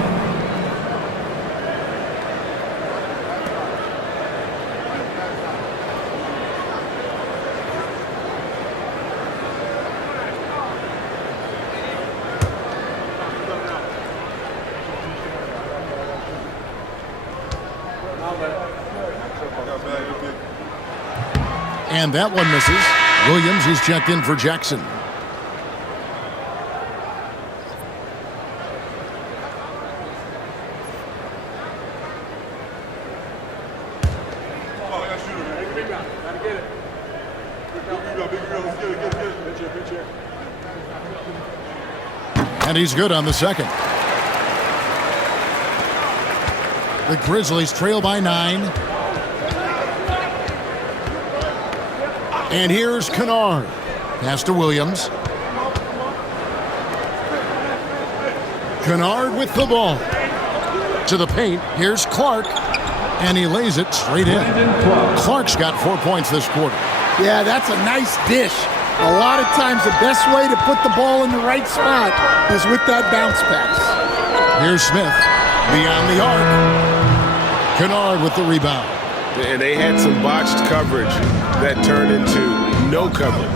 And that one misses. Williams, he's checked in for Jackson. And he's good on the second. The Grizzlies trail by 9. And here's Kennard. Pass to Williams. Kennard with the ball. To the paint. Here's Clark. And he lays it straight in. Clark's got 4 points this quarter. Yeah, that's a nice dish. A lot of times the best way to put the ball in the right spot is with that bounce pass. Here's Smith. Beyond the arc. Kennard with the rebound. And they had some botched coverage that turned into no coverage.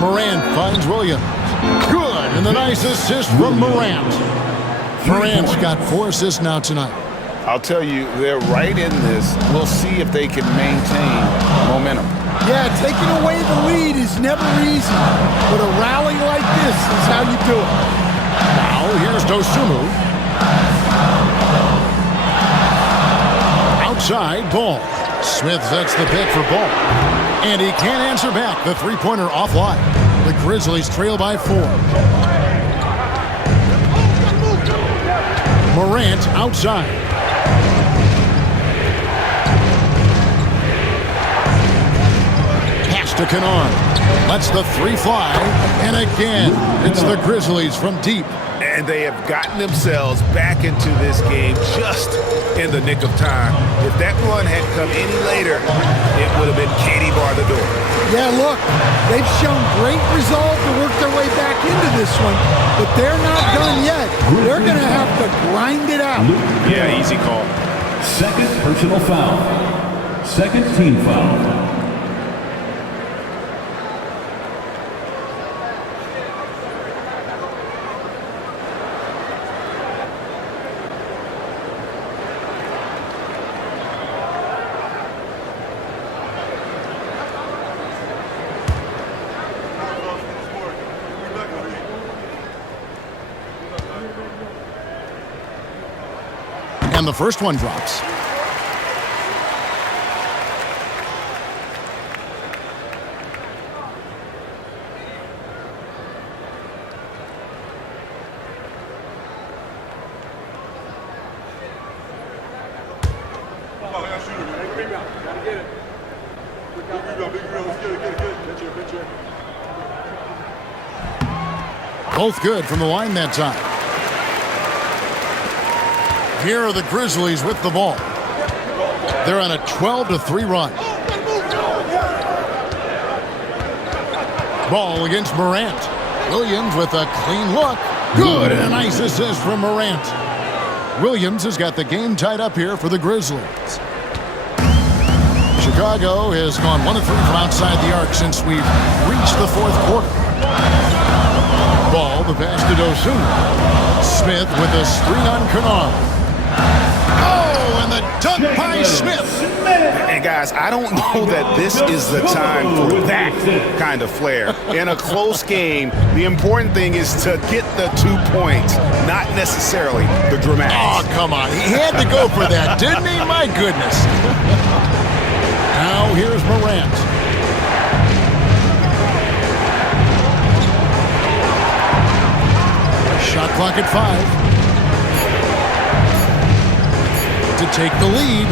Morant finds Williams. Good, and a nice assist from Morant. Morant's got 4 assists now tonight. I'll tell you, they're right in this. We'll see if they can maintain momentum. Yeah, taking away the lead is never easy, but a rally like this is how you do it. Now, here's Dosunmu. Outside, Ball. Smith sets the pick for Ball. And he can't answer back. The three-pointer offline. The Grizzlies trail by 4. Morant outside. Pass to Kennard. Lets the 3 fly. And again, it's the Grizzlies from deep. And they have gotten themselves back into this game just in the nick of time. If that run had come any later, it would have been Katie bar the door. Yeah, look, they've shown great resolve to work their way back into this one, but they're not done yet. They're going to have to grind it out. Yeah, easy call. Second personal foul. Second team foul. And the first one drops. Both good from the line that time. Here are the Grizzlies with the ball. They're on a 12-3 run. Ball against Morant. Williams with a clean look. Good, and a nice assist from Morant. Williams has got the game tied up here for the Grizzlies. Chicago has gone 1-3 from outside the arc since we've reached the 4th quarter. Ball, the pass to Dosunmu. Smith with a screen on Kennard. Oh, and the dunk by Smith. And guys, I don't know that this is the time for that kind of flair. In a close game, the important thing is to get the 2 points, not necessarily the dramatics. Oh, come on. He had to go for that, didn't he? My goodness. Now here's Morant. Shot clock at 5. To take the lead.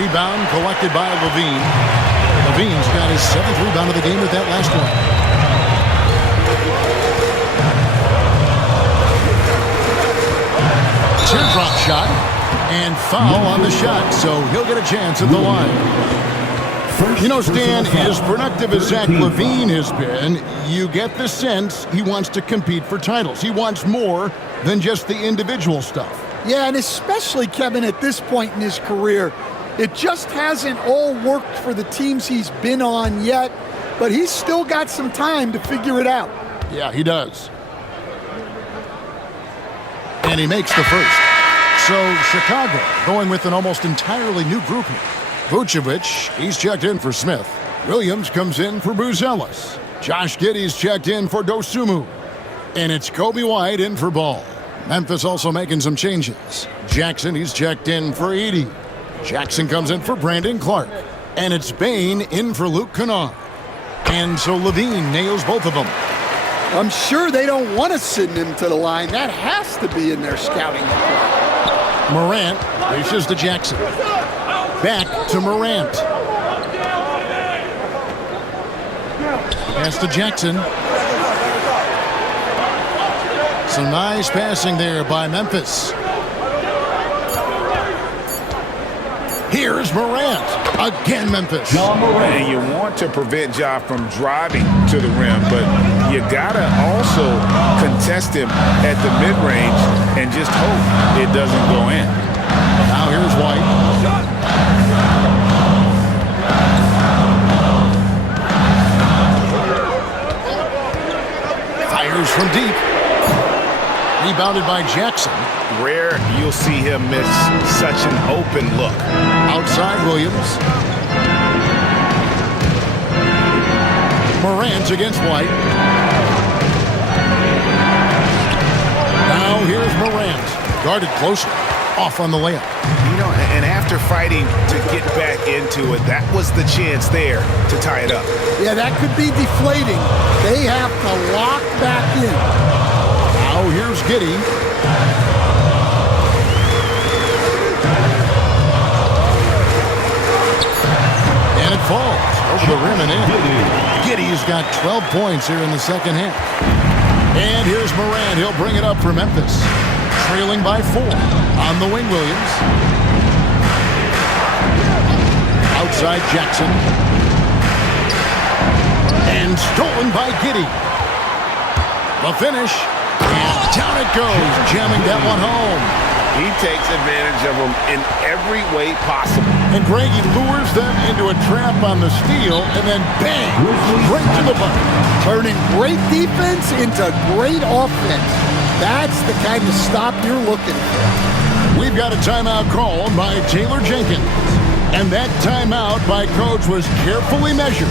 Rebound collected by Levine. Levine's got his 7th rebound of the game with that last one. Teardrop shot and foul on the shot, so he'll get a chance at the line. You know, Stan, as productive as Zach Levine has been, you get the sense he wants to compete for titles. He wants more than just the individual stuff. Yeah, and especially, Kevin, at this point in his career, it just hasn't all worked for the teams he's been on yet, but he's still got some time to figure it out. Yeah, he does. And he makes the first. So Chicago going with an almost entirely new group here. Vucevic, he's checked in for Smith. Williams comes in for Buzelis. Josh Giddey's checked in for Dosunmu. And it's Kobe White in for Ball. Memphis also making some changes. Jackson, he's checked in for Edey. Jackson comes in for Brandon Clark. And it's Bain in for Luke Kennard. And so Levine nails both of them. I'm sure they don't want to send him to the line. That has to be in their scouting report. Morant races to Jackson. Back to Morant. Pass to Jackson. Some nice passing there by Memphis. Here's Morant. Again, Memphis. And you want to prevent Ja from driving to the rim, but you gotta also contest him at the mid-range and just hope it doesn't go in. Now here's White. Fires from deep. Rebounded by Jackson. Rare you'll see him miss such an open look. Outside Williams. Morant against White. Now here's Morant. Guarded closer. Off on the layup. You know, and after fighting to get back into it, that was the chance there to tie it up. Yeah, that could be deflating. They have to lock back in. Now here's Giddey. And it falls over the rim and in. Giddey's got 12 points here in the second half. And here's Morant. He'll bring it up for Memphis. Trailing by 4 on the wing, Williams. Outside Jackson. And stolen by Giddey. The finish. And down it goes. Jamming that one home. He takes advantage of them in every way possible. And Greg, he lures them into a trap on the steal, and then bang, right to the bucket. Turning great defense into great offense. That's the kind of stop you're looking for. We've got a timeout called by Taylor Jenkins. And that timeout by Coach was carefully measured,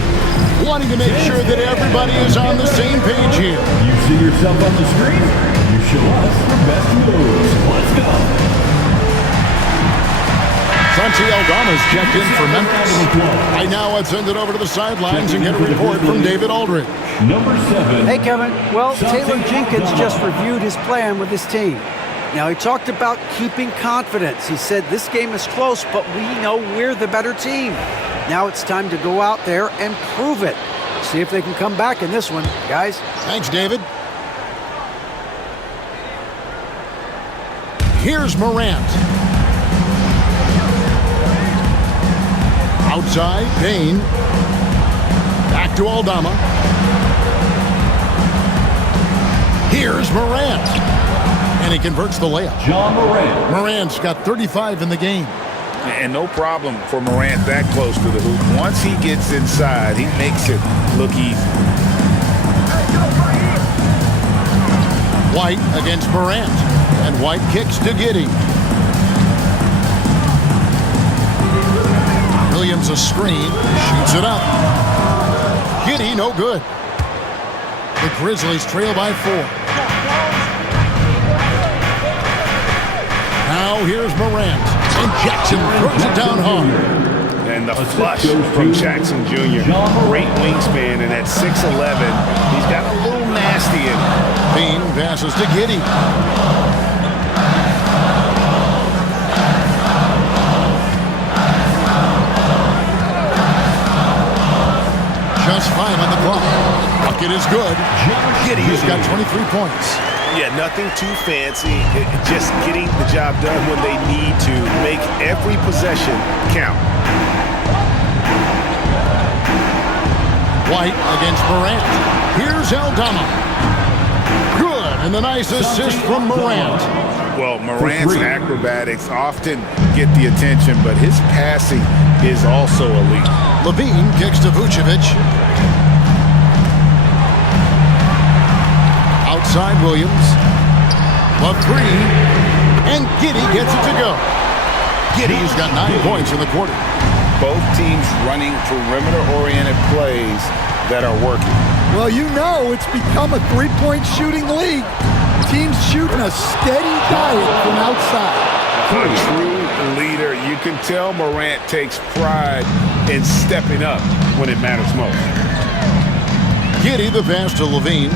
wanting to make sure that everybody is on the same page here. You see yourself on the screen? You show us your best moves. Let's go. Santi Aldama's checked in for Memphis. Right now, let's send it over to the sidelines and get a report from David Aldridge. Number 7. Hey, Kevin. Well, Taylor Jenkins just reviewed his plan with his team. Now, he talked about keeping confidence. He said this game is close, but we know we're the better team. Now it's time to go out there and prove it. See if they can come back in this one, guys. Thanks, David. Here's Morant. Outside, Bain. Back to Aldama. Here's Morant. And he converts the layup. John Morant. Morant's got 35 in the game. And no problem for Morant that close to the hoop. Once he gets inside, he makes it look easy. White against Morant. And White kicks to Giddey. Williams a screen. Shoots it up. Giddey no good. The Grizzlies trail by 4. Now here's Morant, and Jackson throws it down hard. And the flush from Jackson Jr. Great wingspan, and at 6'11", he's got a little nasty in him. Bain passes to Giddey. Just 5 on the clock. Bucket is good. Giddey's got 23 points. Yeah, nothing too fancy. Just getting the job done when they need to. Make every possession count. White against Morant. Here's Aldama. Good, and the nice assist from Morant. Well, Morant's acrobatics often get the attention, but his passing is also elite. Levine kicks to Vucevic. Outside Williams. The 3. And Giddey gets it to go. Giddey's got 9 points in the quarter. both teams running perimeter-oriented plays that are working. Well, you know it's become a three-point shooting league. Teams shooting a steady diet from outside. A true leader. You can tell Morant takes pride in stepping up when it matters most. Giddey, the pass to Levine.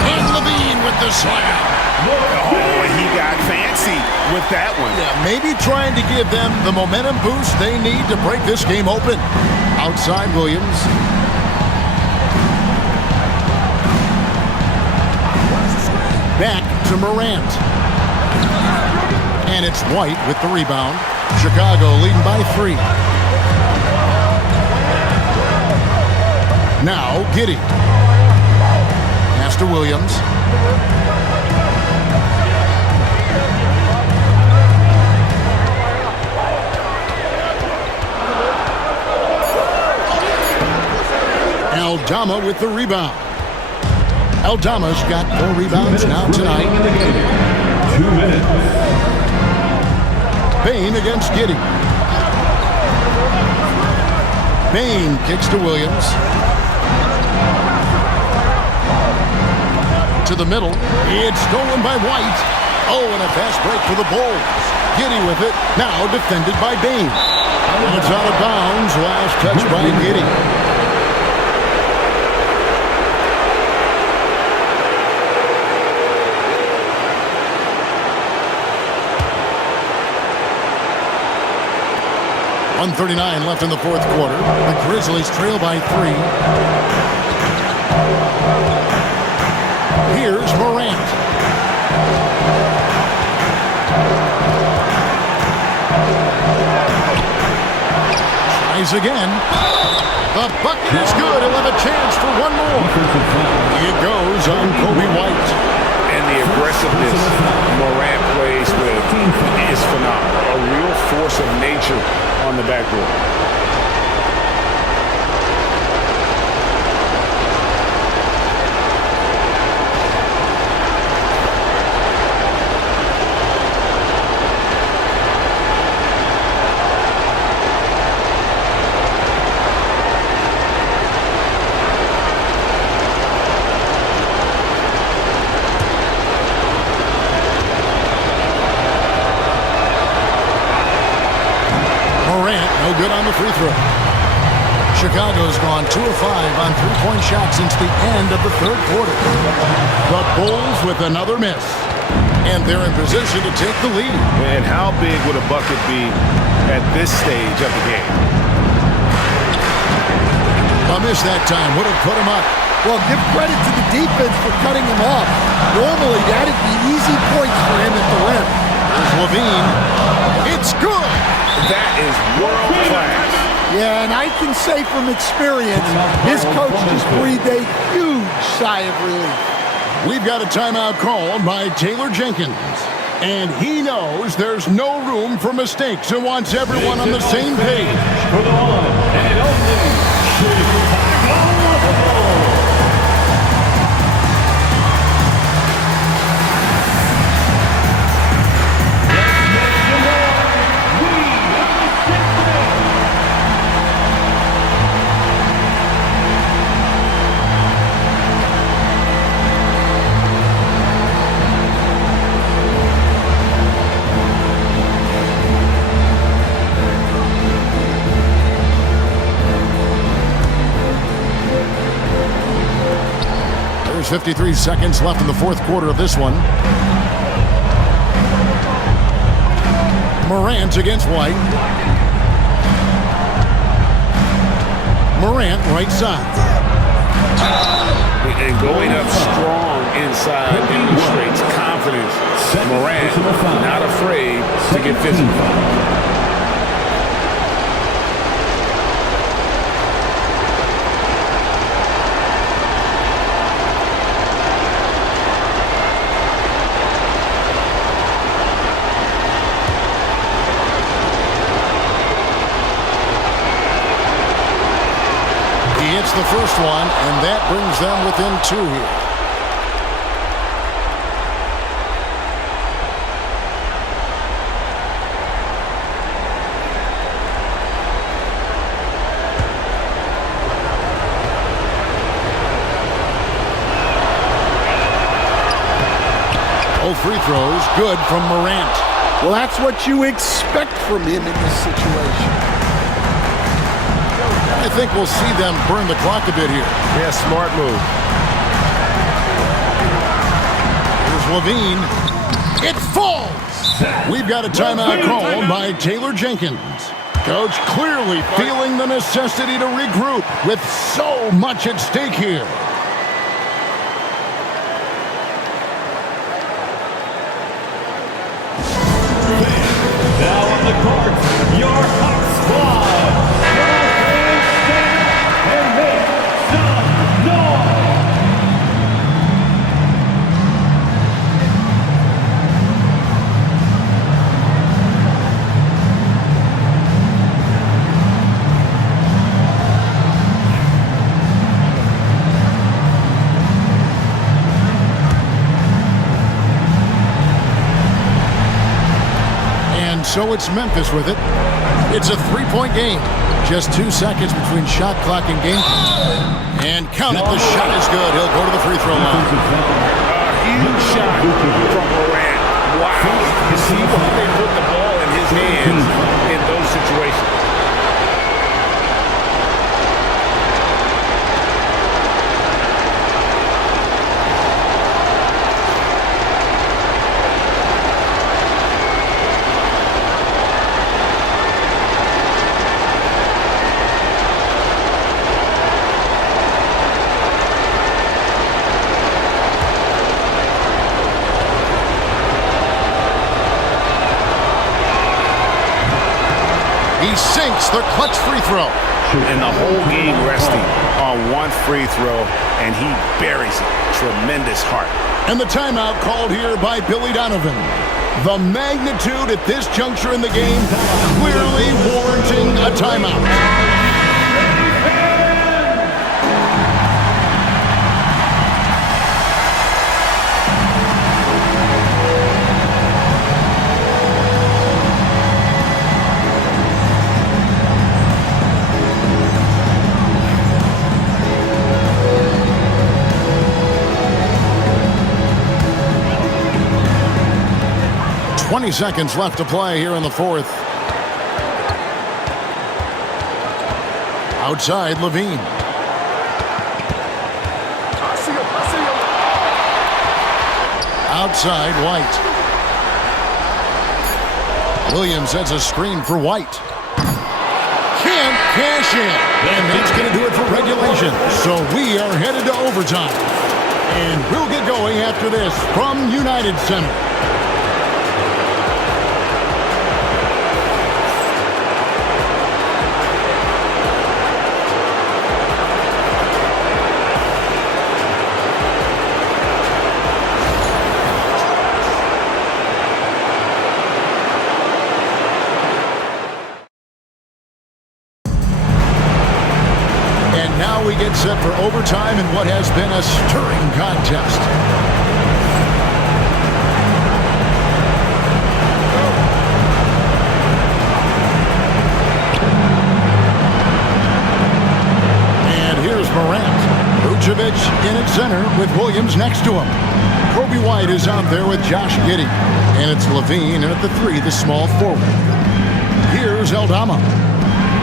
And Levine with the slam. Oh, and he got fancy with that one. Yeah, maybe trying to give them the momentum boost they need to break this game open. Outside Williams. Back to Morant. And it's White with the rebound. Chicago leading by 3. Now Giddey. Pass to Williams. Aldama with the rebound. Aldama's got 4 rebounds now tonight. 2 minutes. Bain against Giddey. Bain kicks to Williams. To the middle. It's stolen by White. Oh, and a fast break for the Bulls. Giddey with it. Now defended by Bain. And it's out of bounds. Last touch by Giddey. .139 left in the fourth quarter. The Grizzlies trail by 3. Here's Morant. Tries again. The bucket is good. He'll have a chance for one more. It goes on Kobe White. And the aggressiveness Morant plays with is phenomenal. A real force of nature on the backboard. Good on the free throw. Chicago's gone 2 of 5 on 3-point shots since the end of the third quarter. The Bulls with another miss. And they're in position to take the lead. And how big would a bucket be at this stage of the game? A miss that time would have put him up. Well, give credit to the defense for cutting him off. Normally, that'd be easy points for him at the rim. There's Levine. It's good. That is world class. Yeah, and I can say from experience, his coach just breathed a huge sigh of relief. We've got a timeout called by Taylor Jenkins. And he knows there's no room for mistakes and wants everyone on the same page. For the one and only Chicago. There's 53 seconds left in the fourth quarter of this one. Morant against White. Morant right side. And going up strong inside demonstrates confidence. Morant not afraid to get physical. The first one, and that brings them within 2 here. free throws. Good from Morant. Well, that's what you expect from him in this situation. I think we'll see them burn the clock a bit here. Yeah, smart move. Here's Levine. It falls! We've got a timeout called by Taylor Jenkins. Coach clearly feeling the necessity to regroup with so much at stake here. Now on the court, your hot squad. Stand and make some noise. So it's Memphis with it. It's a three-point game. Just 2 seconds between shot clock and game. And count it, the shot is good. He'll go to the free throw line. Huge shot from Morant. Wow. You see why they put the ball in his hands in those situations. He sinks the clutch free throw. And the whole game resting on one free throw, and he buries it. Tremendous heart. And the timeout called here by Billy Donovan. The magnitude at this juncture in the game clearly warranting a timeout. 20 seconds left to play here in the fourth. Outside, Levine. Outside, White. Williams sets a screen for White. Can't cash in. And that's going to do it for regulation. So we are headed to overtime. And we'll get going after this from United Center. We get set for overtime in what has been a stirring contest. And here's Morant. Vucevic in at center with Williams next to him. Kobe White is out there with Josh Giddey. And it's Levine, and at the three, the small forward. Here's Aldama.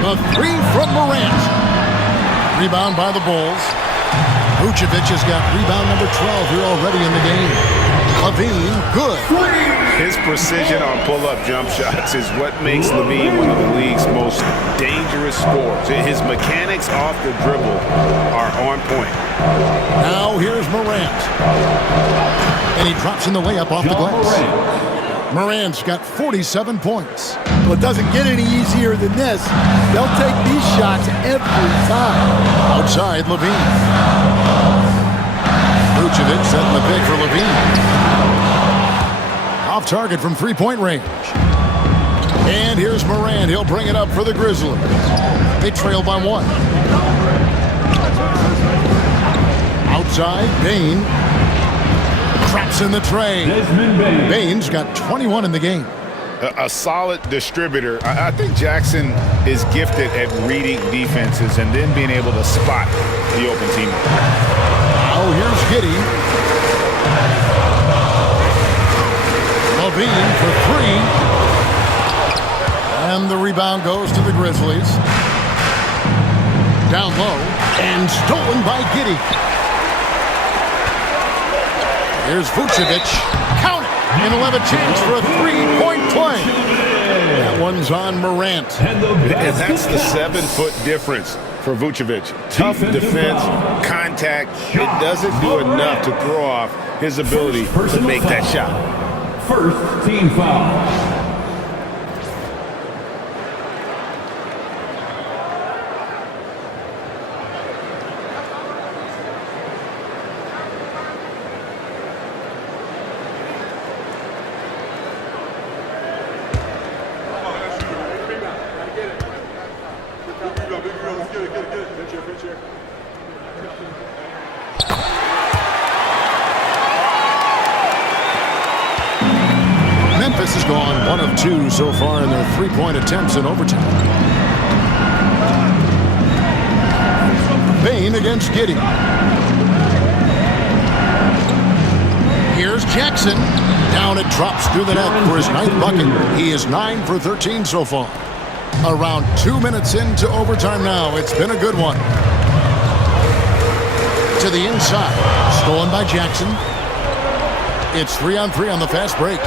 The three from Morant. Rebound by the Bulls. Vucevic has got rebound number 12 here already in the game. Levine, good. His precision on pull-up jump shots is what makes Levine one of the league's most dangerous scorers. His mechanics off the dribble are on point. Now here's Morant. And he drops in the layup off the glass. Morant's got 47 points. Well, it doesn't get any easier than this. They'll take these shots every time. Outside, Levine. Vucevic setting the pick for Levine. Off target from three-point range. And here's Morant. He'll bring it up for the Grizzlies. They trail by one. Outside, Bane. Traps in the tray. Bane's got 21 in the game. A solid distributor. I think Jackson is gifted at reading defenses and then being able to spot the open team. Now here's Giddey. Levine for three. And the rebound goes to the Grizzlies. Down low and stolen by Giddey. Here's Vucevic. Count it. And he'll have a chance for a three-point play. That one's on Morant. And that's the 7-foot difference for Vucevic. Tough defense, contact. It doesn't do enough to throw off his ability to make that shot. First team foul. Memphis has gone 1 of 2 so far in their three-point attempts in overtime. Bane against Giddey. Here's Jackson. Down it drops through the net for his 9th bucket. He is 9 for 13 so far. Around 2 minutes into overtime now. It's been a good one. To the inside. Stolen by Jackson. It's 3-on-3 on the fast break.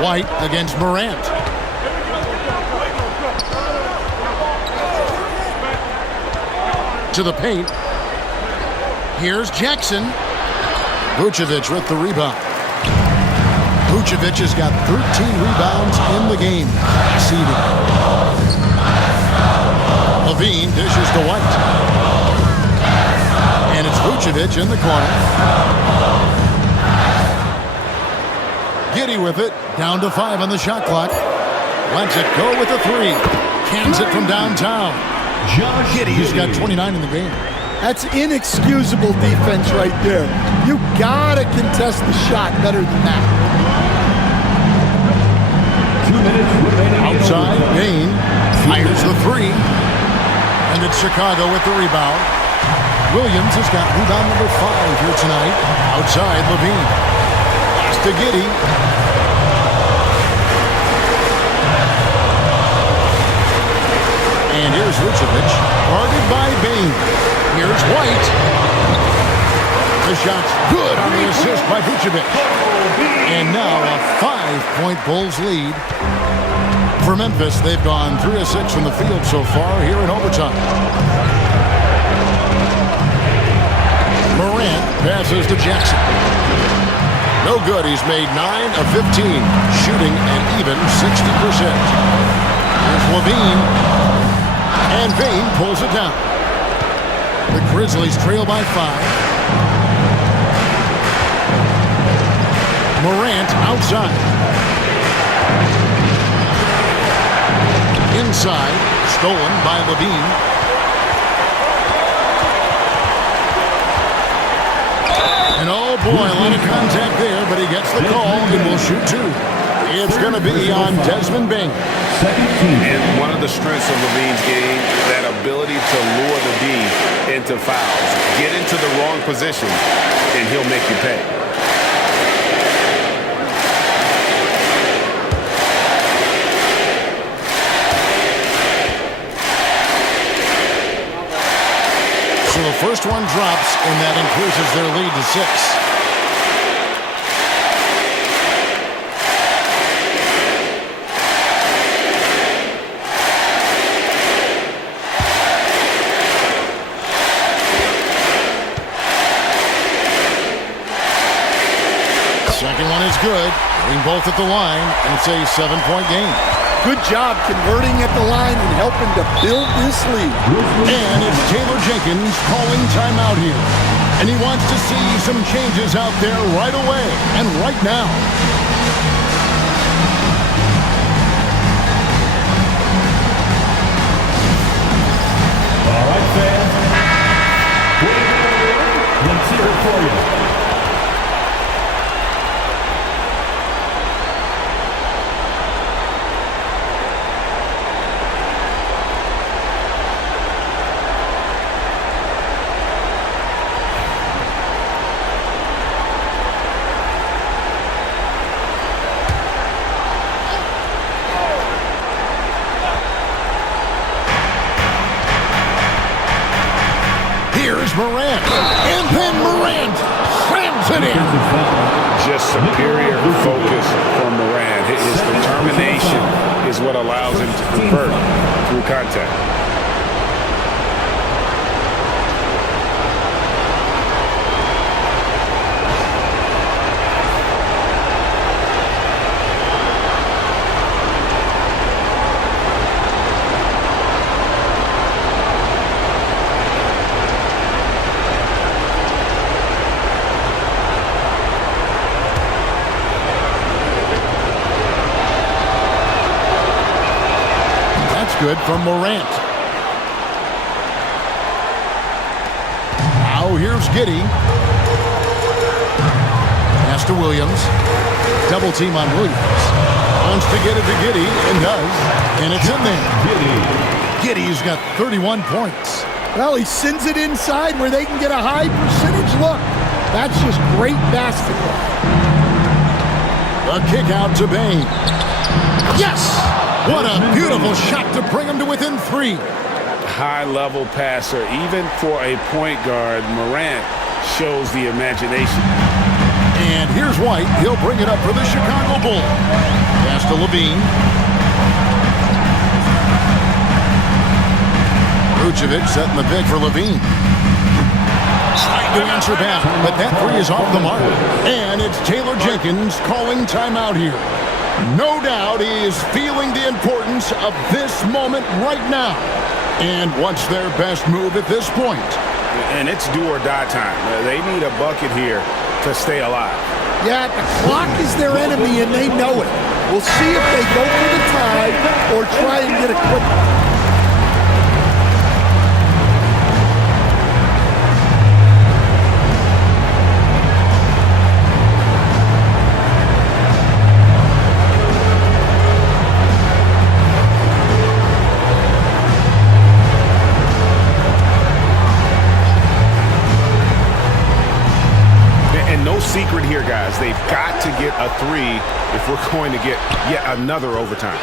White against Morant. To the paint. Here's Jackson. Vucevic with the rebound. Vucevic has got 13 rebounds in the game. Seeding. Levine dishes to White. And it's Vucevic in the corner. Giddey with it. Down to 5 on the shot clock. Lets it go with a 3. Cans it from downtown. Giddey's got 29 in the game. That's inexcusable defense right there. You gotta contest the shot better than that. 2 minutes remaining. Outside, Bane fires the 3. And it's Chicago with the rebound. Williams has got rebound number 5 here tonight. Outside, Levine. Pass to Giddey. And here's Vucevic, guarded by Bane. Here's White. The shot's good on the assist by Vucevic. And now a 5-point Bulls lead. For Memphis, they've gone 3 of 6 from the field so far here in overtime. Morant passes to Jackson. No good. He's made 9 of 15, shooting an even 60%. Here's Levine. And Bane pulls it down. The Grizzlies trail by 5. Morant outside. Inside, stolen by Levine. And oh boy, a lot of contact there, but he gets the call and will shoot 2. It's going to be on Desmond Bane. And one of the strengths of Levine's game is that ability to lure the D into fouls. Get into the wrong position, and he'll make you pay. So the first one drops, and that increases their lead to 6. Second one is good. Getting both at the line, and it's a 7-point game. Good job converting at the line and helping to build this lead. And it's Taylor Jenkins calling timeout here. And he wants to see some changes out there right away and right now. All right, fans. Let's hear it for you. Here's Morant. And then Morant slams it in. Just superior focus from Morant. His determination is what allows him to convert through contact. Good from Morant. Now here's Giddey. Pass to Williams. Double team on Williams. Wants to get it to Giddey and does. And it's in there. Giddey's got 31 points. Well, he sends it inside where they can get a high percentage look. That's just great basketball. A kick out to Bane. Yes! What a beautiful shot to bring him to within 3. High-level passer. Even for a point guard, Morant shows the imagination. And here's White. He'll bring it up for the Chicago Bulls. Pass to Levine. Vucevic setting the pick for Levine. Trying to answer back, but that 3 is off the mark. And it's Taylor Jenkins calling timeout here. No doubt he is feeling the importance of this moment right now. And what's their best move at this point? And it's do or die time. They need a bucket here to stay alive. Yeah, the clock is their enemy and they know it. We'll see if they go for the tie or try and get a quick one. Secret here, guys. They've got to get a 3 if we're going to get yet another overtime.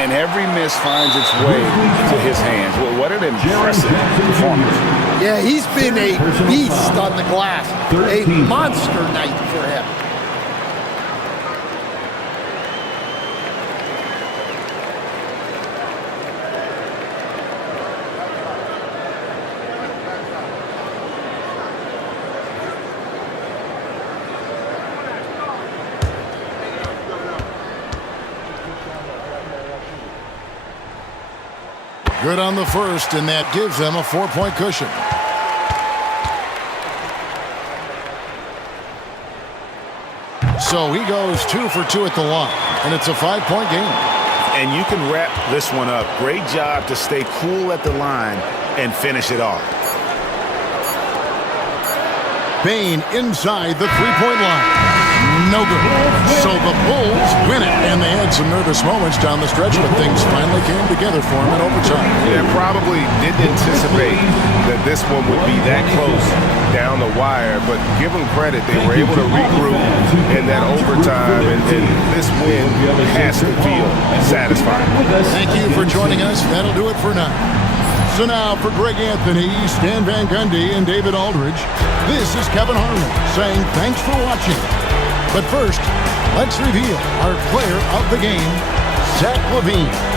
And every miss finds its way to his hands. Well, what an impressive performance. Yeah, he's been a beast on the glass. A monster night for him. Good on the first, and that gives them a 4-point cushion. So he goes 2 for 2 at the line, and it's a 5-point game. And you can wrap this one up. Great job to stay cool at the line and finish it off. Bane inside the 3-point line. No good. So the Bulls win it, and they had some nervous moments down the stretch, but things finally came together for them in overtime. Yeah, probably didn't anticipate that this one would be that close down the wire, but give them credit. They were able to regroup in that overtime, and this win has to feel satisfying. Thank you for joining us. That'll do it for now. So now for Greg Anthony, Stan Van Gundy, and David Aldridge, this is Kevin Harlan saying thanks for watching. But first, let's reveal our player of the game, Zach LaVine.